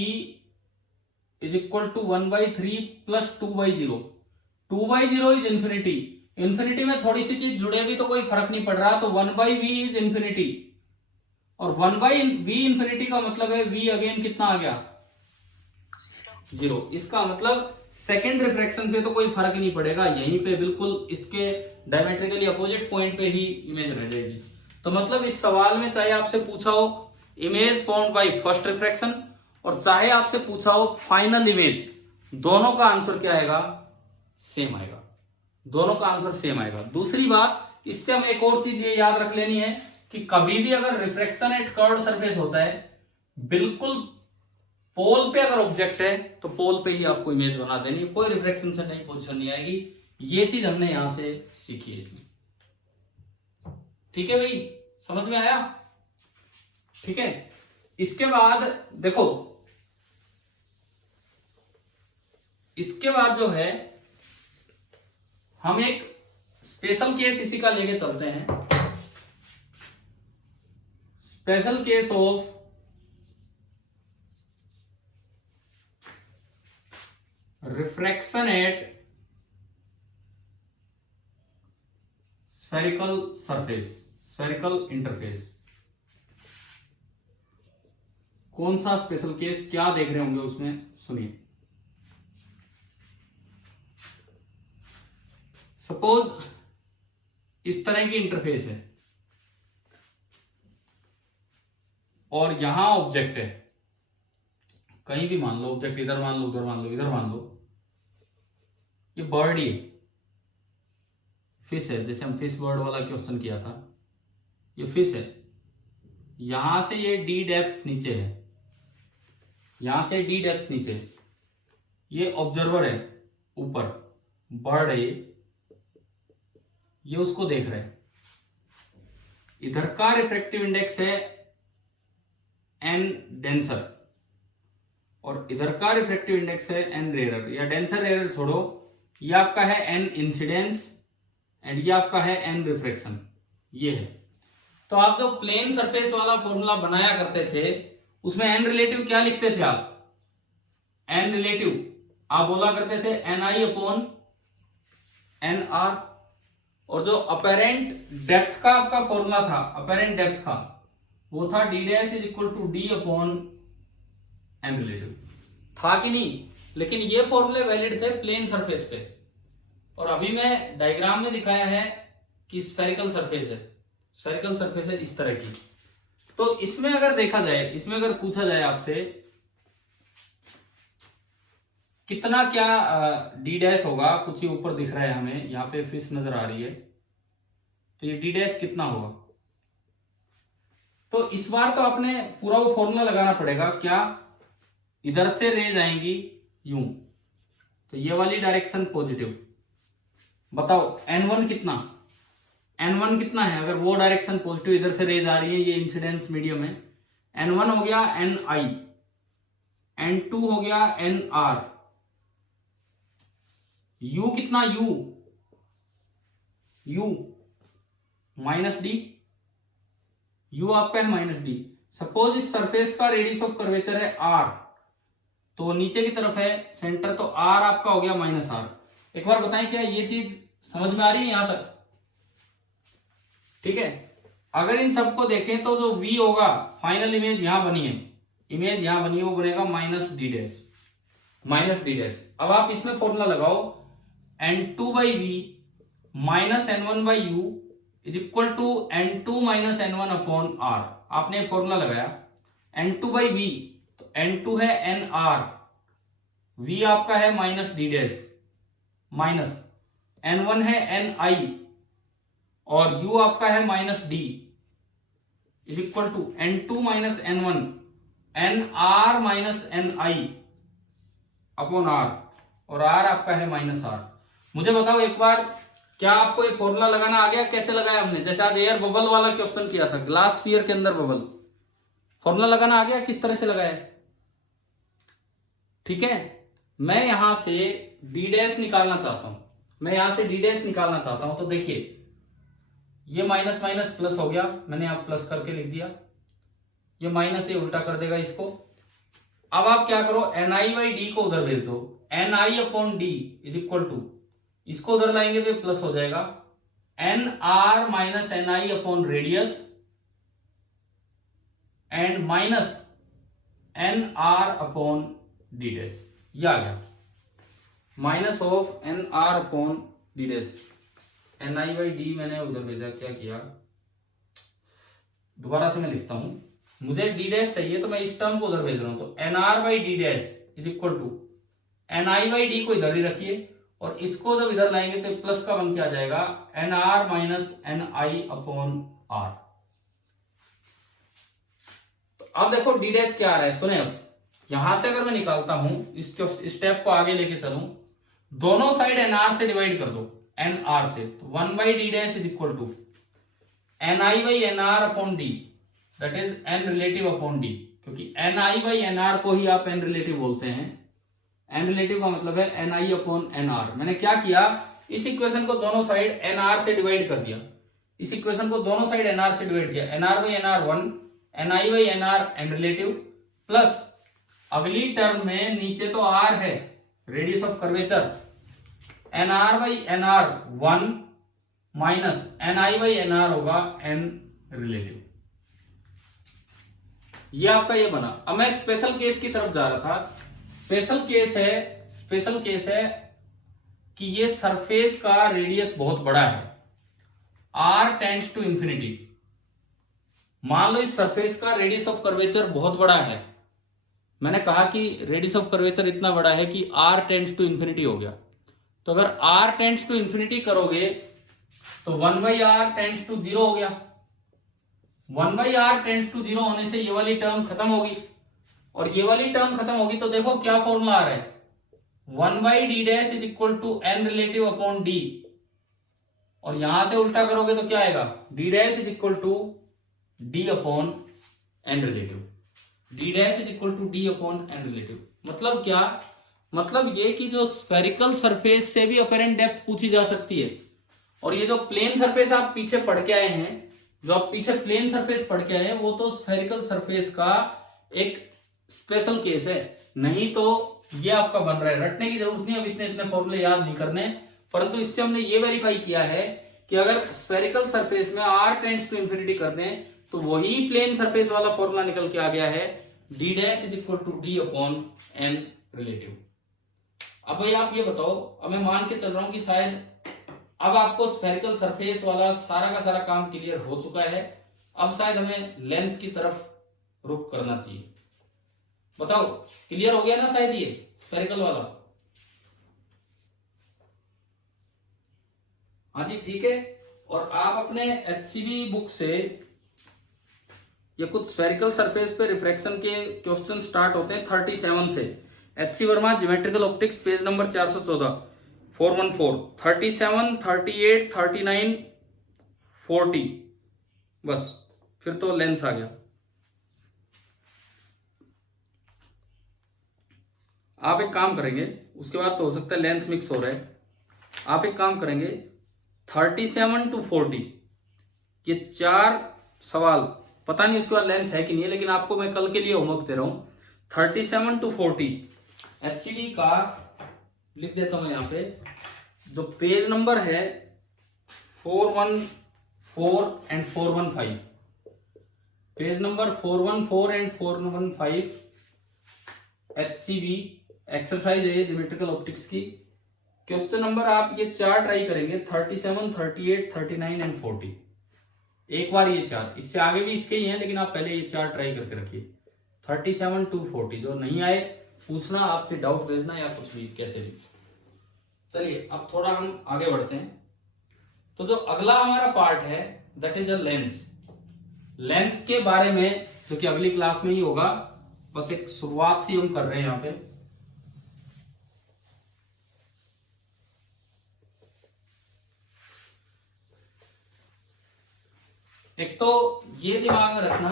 is equal to 1/3 plus 2/0। 2/0 is infinity, infinity में थोड़ी सी चीज जुड़े भी तो कोई फर्क नहीं पड़ रहा, तो 1/v इज इंफिनिटी, और 1/v इंफिनिटी का मतलब है v अगेन कितना आ गया? 0। इसका मतलब सेकेंड रिफ्रैक्शन से तो कोई फर्क ही नहीं पड़ेगा, यहीं पे बिल्कुल इसके डायमेट्रिकली अपोजिट पॉइंट पे ही इमेज रह जाएगी। तो मतलब इस सवाल में चाहे आपसे पूछा हो image formed by first refraction और चाहे आपसे पूछा हो फाइनल इमेज, दोनों का आंसर क्या आएगा? सेम आएगा, दोनों का आंसर सेम आएगा। दूसरी बात, इससे हम एक और चीज ये याद रख लेनी है कि कभी भी अगर रिफ्रैक्शन एट कर्व्ड सरफेस होता है, बिल्कुल पोल पे अगर ऑब्जेक्ट है तो पोल पे ही आपको इमेज बना देनी, कोई रिफ्रैक्शन से नहीं पोजीशन नहीं आएगी। ये चीज हमने यहां से सीखी है इसमें। ठीक है भाई, समझ में आया? ठीक है, इसके बाद देखो, इसके बाद जो है हम एक स्पेशल केस इसी का लेके चलते हैं। Special case of refraction at spherical surface, spherical interface. कौन सा स्पेशल केस, क्या देख रहे होंगे उसमें, सुनिए। सपोज इस तरह की इंटरफेस है और यहां ऑब्जेक्ट है, कहीं भी मान लो ऑब्जेक्ट, इधर मान लो, उधर मान लो, इधर मान लो, ये बर्ड ही है, फिश है, जैसे हम फिश बर्ड वाला क्वेश्चन किया था, ये फिश है। यहां से ये डी डेप्थ नीचे है, यहां से डी डेप्थ नीचे, ये ऑब्जर्वर है ऊपर, बर्ड है ये उसको देख रहे हैं। इधर का रिफ्रैक्टिव इंडेक्स है एन डेंसर और इधर का रिफ्रैक्टिव इंडेक्स है एन रेयर, या डेंसर रेयर छोड़ो, ये आपका है एन इंसिडेंस एंड ये आपका है एन रिफ्रैक्शन, ये है। तो आप जो प्लेन सरफेस वाला फॉर्मूला बनाया करते थे उसमें एन रिलेटिव क्या लिखते थे आप? एन रिलेटिव आप बोला करते थे N I upon N are, और जो अपेरेंट डेप्थ का आपका फॉर्मूला था, अपेरेंट डेप्थ का, वो था D dash is equal to D upon N relative, था कि नहीं? लेकिन ये फॉर्मूले वैलिड थे प्लेन सरफेस पे, और अभी मैं डायग्राम में दिखाया है कि स्फेरिकल सरफेस है, स्फेरिकल सरफेस है इस तरह की। तो इसमें अगर देखा जाए, इसमें अगर पूछा जाए आपसे कितना क्या डी डैश होगा, कुछ ही ऊपर दिख रहा है हमें, यहाँ पे फिश नजर आ रही है, तो ये डी डैश कितना होगा? तो इस बार तो आपने पूरा वो फॉर्मूला लगाना पड़ेगा। क्या? इधर से रेज आएंगी यूं, तो ये वाली डायरेक्शन पॉजिटिव, बताओ n1 कितना, n1 कितना है? अगर वो डायरेक्शन पॉजिटिव, इधर से रेज आ रही है, ये इंसिडेंस मीडियम है, n1 हो गया ni, n2 हो गया nr, u कितना, u माइनस डी, u आपका है माइनस डी। सपोज इस सरफेस का रेडियस ऑफ कर्वेचर है r, तो नीचे की तरफ है सेंटर, तो r आपका हो गया माइनस r। एक बार बताएं क्या ये चीज समझ में आ रही है यहां तक? ठीक है। अगर इन सबको देखें तो जो v होगा, फाइनल इमेज यहां बनी है, इमेज यहां बनी है, वो बनेगा minus D dash, minus D dash. अब आप इसमें फॉर्मूला लगाओ, n2 by V minus n1 by U is equal to n2 minus n1 upon r। आपने एक फॉर्मूला लगाया n2 बाई वी, तो n2 है nr, v आपका है minus D dash, minus n1 है ni और u आपका है minus d, is equal to n2 minus n1 nr minus ni upon r, और r आपका है माइनस r। मुझे बताओ एक बार, क्या आपको एक फॉर्मूला लगाना आ गया? कैसे लगाया हमने? जैसे आज एयर बबल वाला क्वेश्चन किया था, ग्लास स्फीयर के अंदर बबल, फॉर्मूला लगाना आ गया? किस तरह से लगाया? ठीक है। मैं यहां से डी डैश निकालना चाहता हूं, मैं यहां से डी डैश निकालना चाहता हूं, तो देखिए ये माइनस माइनस प्लस हो गया, मैंने आप प्लस करके लिख दिया, ये माइनस ये उल्टा कर देगा इसको। अब आप क्या करो, एन आई बाई डी को उधर भेज दो, N I upon D is equal to, इसको उधर लाएंगे तो प्लस हो जाएगा, N R minus N I upon radius and minus N r upon D dash, ये आ गया minus of N r upon D dash. N i by D मैंने उधर भेजा, क्या किया, दोबारा से मैं लिखता हूं, मुझे डी डैश चाहिए तो मैं इस टर्म को उधर भेज रहा हूं, तो N R by d dash is equal to n i by D को इधर ही रखिए, और इसको जब इधर लाएंगे तो प्लस का बन के आ जाएगा N R minus N I upon are. अब देखो डी डैश क्या आ रहा है, सुने। अब यहां से अगर मैं निकालता हूं, इस स्टेप को आगे लेके चलूं, दोनों साइड एन आर से डिवाइड कर दो, एन आर से, तो 1 by d dash is equal to n i by n r upon d, that is n relative upon d, क्योंकि n i by n r को ही आप एन रिलेटिव बोलते हैं। एन रिलेटिव का मतलब है N I upon N are. मैंने क्या किया, इस इक्वेशन को दोनों साइड एन आर से डिवाइड कर दिया, इस इक्वेशन को दोनों साइड एन आर से डिवाइड किया, N R by n are 1, N i by n R N relative, plus अगली टर्म में नीचे तो आर है, radius of curvature, N R by n are 1 minus N i by n are होगा N relative. ये आपका ये बना। अब मैं स्पेशल केस की तरफ जा रहा था। स्पेशल केस है कि ये सरफेस का रेडियस बहुत बड़ा है, r टेंड्स टू इंफिनिटी। मान लो इस सरफेस का रेडियस ऑफ कर्वेचर बहुत बड़ा है। मैंने कहा कि रेडियस ऑफ कर्वेचर इतना बड़ा है कि r टेंड्स टू इंफिनिटी हो गया। तो अगर r टेंड्स टू इंफिनिटी करोगे तो 1/r टेंड्स टू 0 हो गया। 1/r टेंड्स टू 0 होने से ये वाली टर्म खत्म होगी, और ये वाली टर्म खत्म होगी तो देखो क्या फॉर्मूला आ रहा है, 1/d dash is equal to n relative upon d। और यहां से उल्टा करोगे तो क्या आएगा, d dash is equal to d upon n relative. d dash is equal to d upon n relative मतलब क्या, मतलब ये कि जो स्फेरिकल सरफेस से भी अपेरेंट डेप्थ पूछी जा सकती है। और ये जो प्लेन सरफेस आप पीछे पढ़ के आए हैं, जो आप पीछे प्लेन सरफेस पढ़ के आए हैं, वो तो स्फेरिकल सरफेस का एक स्पेशल केस है। नहीं तो ये आपका बन रहा है, रटने की जरूरत नहीं, अब इतने फॉर्मूले याद नहीं करने। परंतु इससे हमने ये वेरीफाई किया है कि अगर स्फेरिकल सरफेस में r टेंड्स टू इंफिनिटी कर दें तो वही प्लेन सरफेस वाला फॉर्मूला निकल के आ गया है, d dash is equal to d upon n relative. अब भाई आप ये बताओ, अब मैं मान के चल रहा हूं कि शायद अब आपको स्फेरिकल सरफेस वाला सारा का सारा काम क्लियर हो चुका है। अब शायद हमें लेंस की तरफ रुख करना चाहिए। बताओ क्लियर हो गया ना शायद ये स्फेरिकल वाला? हाँ जी ठीक है। और आप अपने HCB बुक से ये कुछ स्फेरिकल सरफेस पे रिफ्रैक्शन के क्वेश्चन स्टार्ट होते हैं 37 से। HC Verma geometrical optics page number 414 414 37 38 39 40 बस, फिर तो लेंस आ गया। आप एक काम करेंगे, उसके बाद तो हो सकता है लेंस मिक्स हो रहा है। आप एक काम करेंगे 37 to 40 ये 4 सवाल, पता नहीं उसके बाद लेंस है कि नहीं है, लेकिन आपको मैं कल के लिए होमवर्क दे रहा हूं। 37 to 40 HCB का लिख देता हूं यहां पे, जो पेज नंबर है 414 and 415, page number 414 and 415 HCB exercise है ज्योमेट्रिकल ऑप्टिक्स की। क्वेश्चन नंबर आप ये 4 ट्राई करेंगे 37, 38, 39 एंड 40। एक बार ये 4, इससे आगे भी इसके ही हैं, लेकिन आप पहले ये 4 ट्राई करके रखिए 37 to 40। जो नहीं आए पूछना, आपसे डाउट भेजना या कुछ भी कैसे भी। चलिए अब थोड़ा हम आगे बढ़ते हैं। तो जो अगला हमारा पार्ट है that is a lens. Lens के बारे में जो कि अगली क्लास में ही होगा, बस एक शुरुआत से हम कर रहे हैं यहां पे। एक तो ये दिमाग में रखना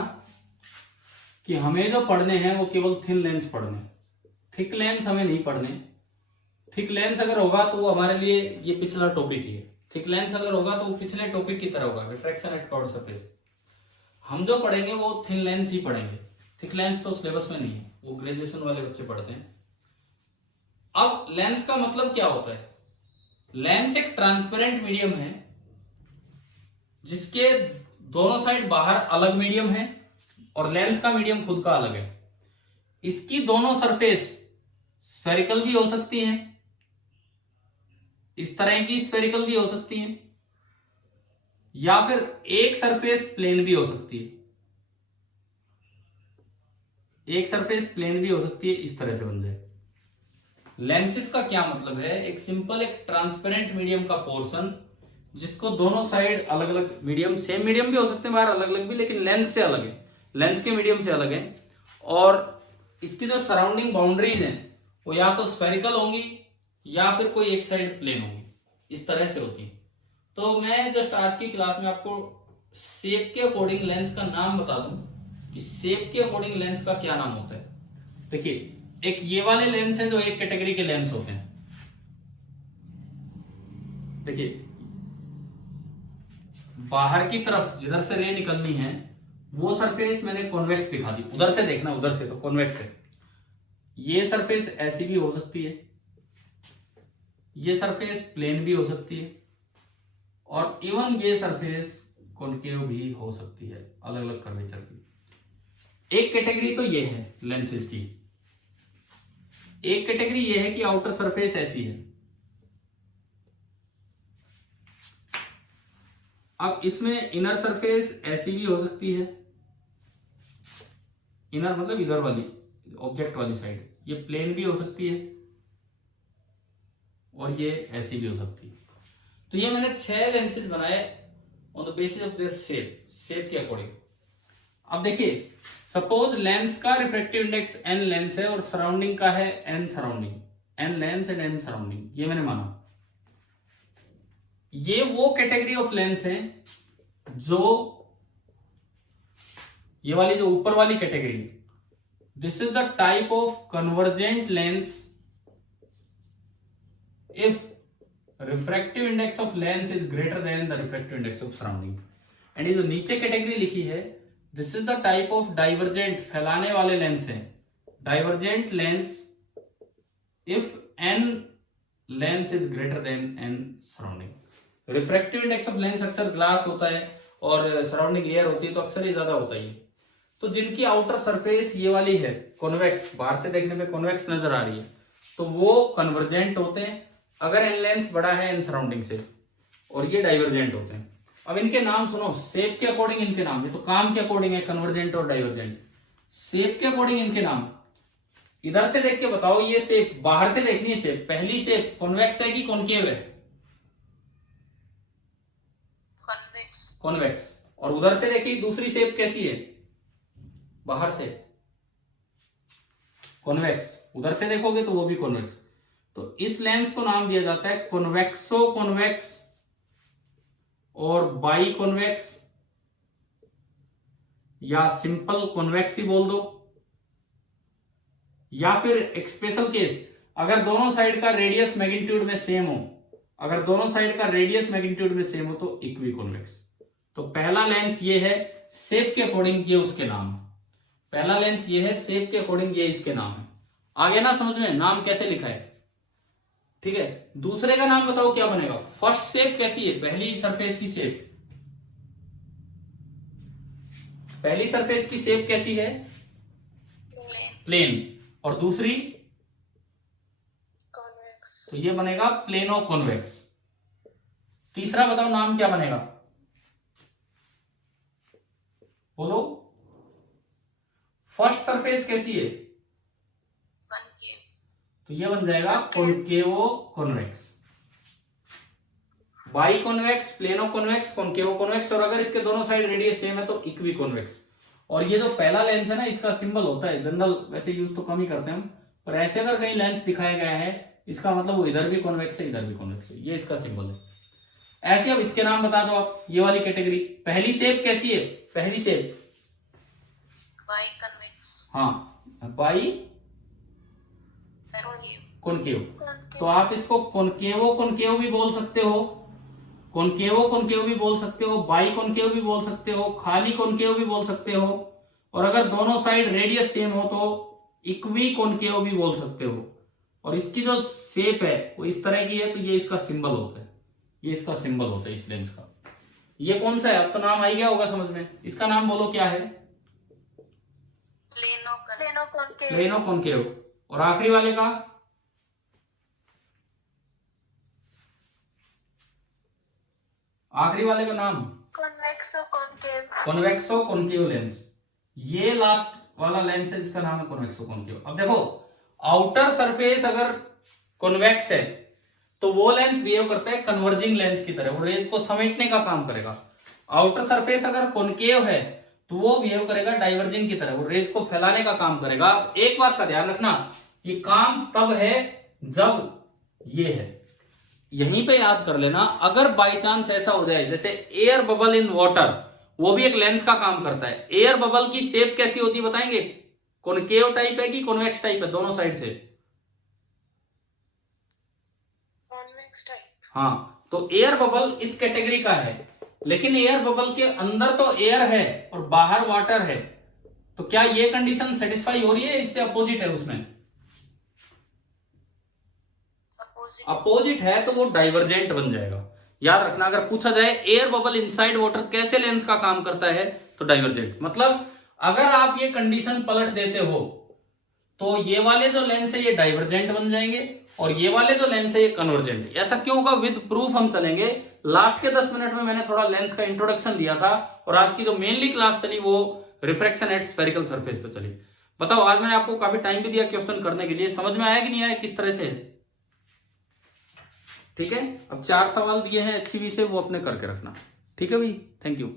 कि हमें जो पढ़ने हैं वो केवल थिन लेंस पढ़ने, थिक लेंस हमें नहीं पढ़ने। थिक लेंस अगर होगा तो वो हमारे लिए ये पिछला टॉपिक ही है। थिक लेंस अगर होगा तो वो पिछले टॉपिक की तरह होगा, रिफ्रैक्शन एट कर्व्ड सरफेस। हम जो पढ़ेंगे वो थिन लेंस ही पढ़ेंगे। थिक लेंस तो सिलेबस में नहीं है, वो ग्रेजुएशन वाले बच्चे पढ़ते हैं। अब लेंस का मतलब क्या होता है? लेंस एक ट्रांसपेरेंट मीडियम है जिसके दोनों साइड बाहर अलग मीडियम है और लेंस का मीडियम खुद का अलग है। इसकी दोनों सरफेस स्फेरिकल भी हो सकती हैं, इस तरह की स्फेरिकल भी हो सकती हैं, या फिर एक सरफेस प्लेन भी हो सकती है। एक सरफेस प्लेन भी हो सकती है, इस तरह से बन जाए। लेंसेज का क्या मतलब है? एक सिंपल एक ट्रांसपेरेंट मीडियम का पोर्शन जिसको दोनों साइड अलग अलग मीडियम, सेम मीडियम भी हो सकते हैं बाहर अलग अलग भी, लेकिन लेंस से अलग है, लेंस के मीडियम से अलग है। और इसकी जो सराउंडिंग बाउंड्रीज हैं वो या तो स्फेरिकल होंगी या फिर कोई एक साइड प्लेन होगी, इस तरह से होती है। तो मैं जस्ट आज की क्लास में आपको शेप के अकॉर्डिंग लेंस का नाम बता दूं कि शेप के अकॉर्डिंग लेंस का क्या नाम होता है। देखिए एक ये वाले लेंस है जो एक कैटेगरी के लेंस होते हैं। देखिए बाहर की तरफ जिधर से रे निकलनी है वो सरफेस मैंने कॉन्वेक्स दिखा दी, उधर से देखना, उधर से तो कॉन्वेक्स है। ये सरफेस ऐसी भी हो सकती है, ये सरफेस प्लेन भी हो सकती है, और इवन ये सरफेस कॉन्केव भी हो सकती है, अलग अलग कर्वेचर की। एक कैटेगरी तो ये है लेंसेज की, एक कैटेगरी ये है कि आउटर सरफेस ऐसी है। अब इसमें इनर सरफेस ऐसी भी हो सकती है, इनर मतलब इधर वाली ऑब्जेक्ट वाली साइड, ये प्लेन भी हो सकती है और ये ऐसी भी हो सकती है। तो ये मैंने 6 लेंसेज बनाए on the basis of this shape के अकॉर्डिंग। अब देखिए, सपोज लेंस का रिफ्रैक्टिव इंडेक्स n लेंस है और सराउंडिंग का है n surrounding, n lens and n surrounding, ये मैंने माना। ये वो कैटेगरी ऑफ लेंस है जो ये वाली जो ऊपर वाली category, this is the type of convergent lens if refractive index of lens is greater than the refractive index of surrounding. And ये जो नीचे कैटेगरी लिखी है, this is the type of divergent, फैलाने वाले लेंस है, divergent lens if n lens is greater than n surrounding. Refractive index of lens अक्सर glass होता है और सराउंडिंग लेयर होती है, तो अक्सर ये ज्यादा होता ही है। तो जिनकी आउटर सरफेस ये वाली है कॉन्वेक्स, बाहर से देखने पे कॉन्वेक्स नजर आ रही है, तो वो कन्वर्जेंट होते हैं अगर n लेंस बड़ा है n सराउंडिंग से, और ये डाइवर्जेंट होते हैं। अब इनके नाम सुनो, शेप के अकॉर्डिंग इनके नाम, ये तो काम के अकॉर्डिंग है कन्वर्जेंट और डाइवर्जेंट। शेप के अकॉर्डिंग इनके नाम, इधर से देख के बताओ ये शेप, बाहर से देखनी है शेप, पहली शेप कॉन्वेक्स है कि कॉनकेव है? Convex. कॉन्वेक्स। और उधर से देखिए दूसरी शेप कैसी है, बाहर से कॉन्वेक्स, उधर से देखोगे तो वो भी कॉन्वेक्स। तो इस लेंस को नाम दिया जाता है कॉन्वेक्सो कॉन्वेक्स और बाई कॉन्वेक्स, या सिंपल कॉन्वेक्स ही बोल दो, या फिर एक स्पेशल केस, अगर दोनों साइड का रेडियस मैग्नीट्यूड में सेम हो, अगर दोनों साइड का रेडियस मैग्नीट्यूड में सेम हो तो इक्वी कॉन्वेक्स। तो पहला लेंस ये है, शेप के अकॉर्डिंग ये उसके नाम है। पहला लेंस ये है, शेप के अकॉर्डिंग ये इसके नाम है। आगे ना समझ में नाम कैसे लिखा है, ठीक है। दूसरे का नाम बताओ क्या बनेगा। फर्स्ट शेप कैसी है, पहली सरफेस की शेप, पहली सरफेस की शेप कैसी है, Plane. प्लेन, और दूसरी, Convex. तो ये बनेगा प्लेनो कॉन्वेक्स। तीसरा बताओ नाम क्या बनेगा, बोलो। फर्स्ट सरफेस कैसी है, Concave. तो ये बन जाएगा कॉनकेवो convex. By convex, plano convex, कॉनकेवो convex, और अगर इसके दोनों साइड रेडियस सेम है तो इक्वी कॉन्वेक्स। और ये जो पहला लेंस है ना, इसका सिंबल होता है, जनरल वैसे यूज तो कम ही करते हैं हम, पर ऐसे अगर कहीं लेंस दिखाया गया है, इसका मतलब वो इधर भी कॉन्वेक्स है इधर भी कॉन्वेक्स है, ये इसका सिंबल है। ऐसे अब इसके नाम बता दो आप, ये वाली कैटेगरी। पहली शेप कैसी है, पहली शेप, Biconvex. हाँ बाई Concave. Concave, Concave. तो आप इसको कॉनकेवो कॉनकेव भी बोल सकते हो, कॉनकेवो कॉनकेव भी बोल सकते हो, बाई कॉनकेव भी बोल सकते हो, खाली कॉनकेव भी बोल सकते हो, और अगर दोनों साइड रेडियस सेम हो तो इक्वी कॉनकेव भी बोल सकते हो। और इसकी जो शेप है वो इस तरह की है, तो ये इसका सिंबल होता है, ये इसका सिंबल होता है इस लेंस का। ये कौन सा है, अब तो नाम आ गया होगा समझ में, इसका नाम बोलो क्या है, Plano concave. Plano concave. और आखिरी वाले का, आखिरी वाले का नाम Convexo concave. कॉन्वेक्सो concave lens. ये लास्ट वाला लेंस है जिसका नाम है कॉन्वेक्सो कॉनकेव। अब देखो, आउटर सरफेस अगर कॉन्वेक्स है तो वो लेंस बिहेव करता है कन्वर्जिंग लेंस की तरह, वो रेज को समेटने का काम करेगा। आउटर सरफेस अगर कॉनकेव है तो वो बिहेव करेगा डाइवर्जिंग की तरह, वो रेज को फैलाने का काम करेगा। अब एक बात का ध्यान रखना, ये काम तब है जब ये है, यहीं पे याद कर लेना। अगर बाई चांस ऐसा हो जाए जैसे एयर बबल इन वाटर, वो भी एक लेंस का काम करता है। एयर बबल की शेप कैसी होती है बताएंगे, कॉनकेव टाइप है कि कॉन्वेक्स टाइप है, दोनों साइड से। Convex type. हाँ, तो एयर बबल इस कैटेगरी का है, लेकिन एयर बबल के अंदर तो एयर है और बाहर वाटर है, तो क्या ये कंडीशन सेटिस्फाई हो रही है, इससे अपोजिट है उसमें, Opposite. अपोजिट है तो वो डाइवर्जेंट बन जाएगा। याद रखना, अगर पूछा जाए एयर बबल इनसाइड वाटर कैसे लेंस का काम करता है, तो डाइवर्जेंट। मतलब अगर आप ये कंडीशन पलट देते हो तो ये वाले जो लेंस है ये डाइवर्जेंट बन जाएंगे और ये वाले जो लेंस है ये कन्वर्जेंट। ऐसा क्यों होगा, विद प्रूफ हम चलेंगे। लास्ट के 10 मिनट में मैंने थोड़ा लेंस का इंट्रोडक्शन दिया था और आज की जो मेनली क्लास चली वो रिफ्रैक्शन एट स्फेरिकल सरफेस पे चली। बताओ, आज मैंने आपको काफी टाइम भी दिया क्वेश्चन करने के लिए, समझ में आया कि नहीं आया किस तरह से? ठीक है, अब 4 सवाल दिए हैं HCV से, वो अपने करके रखना। ठीक है भाई, थैंक यू।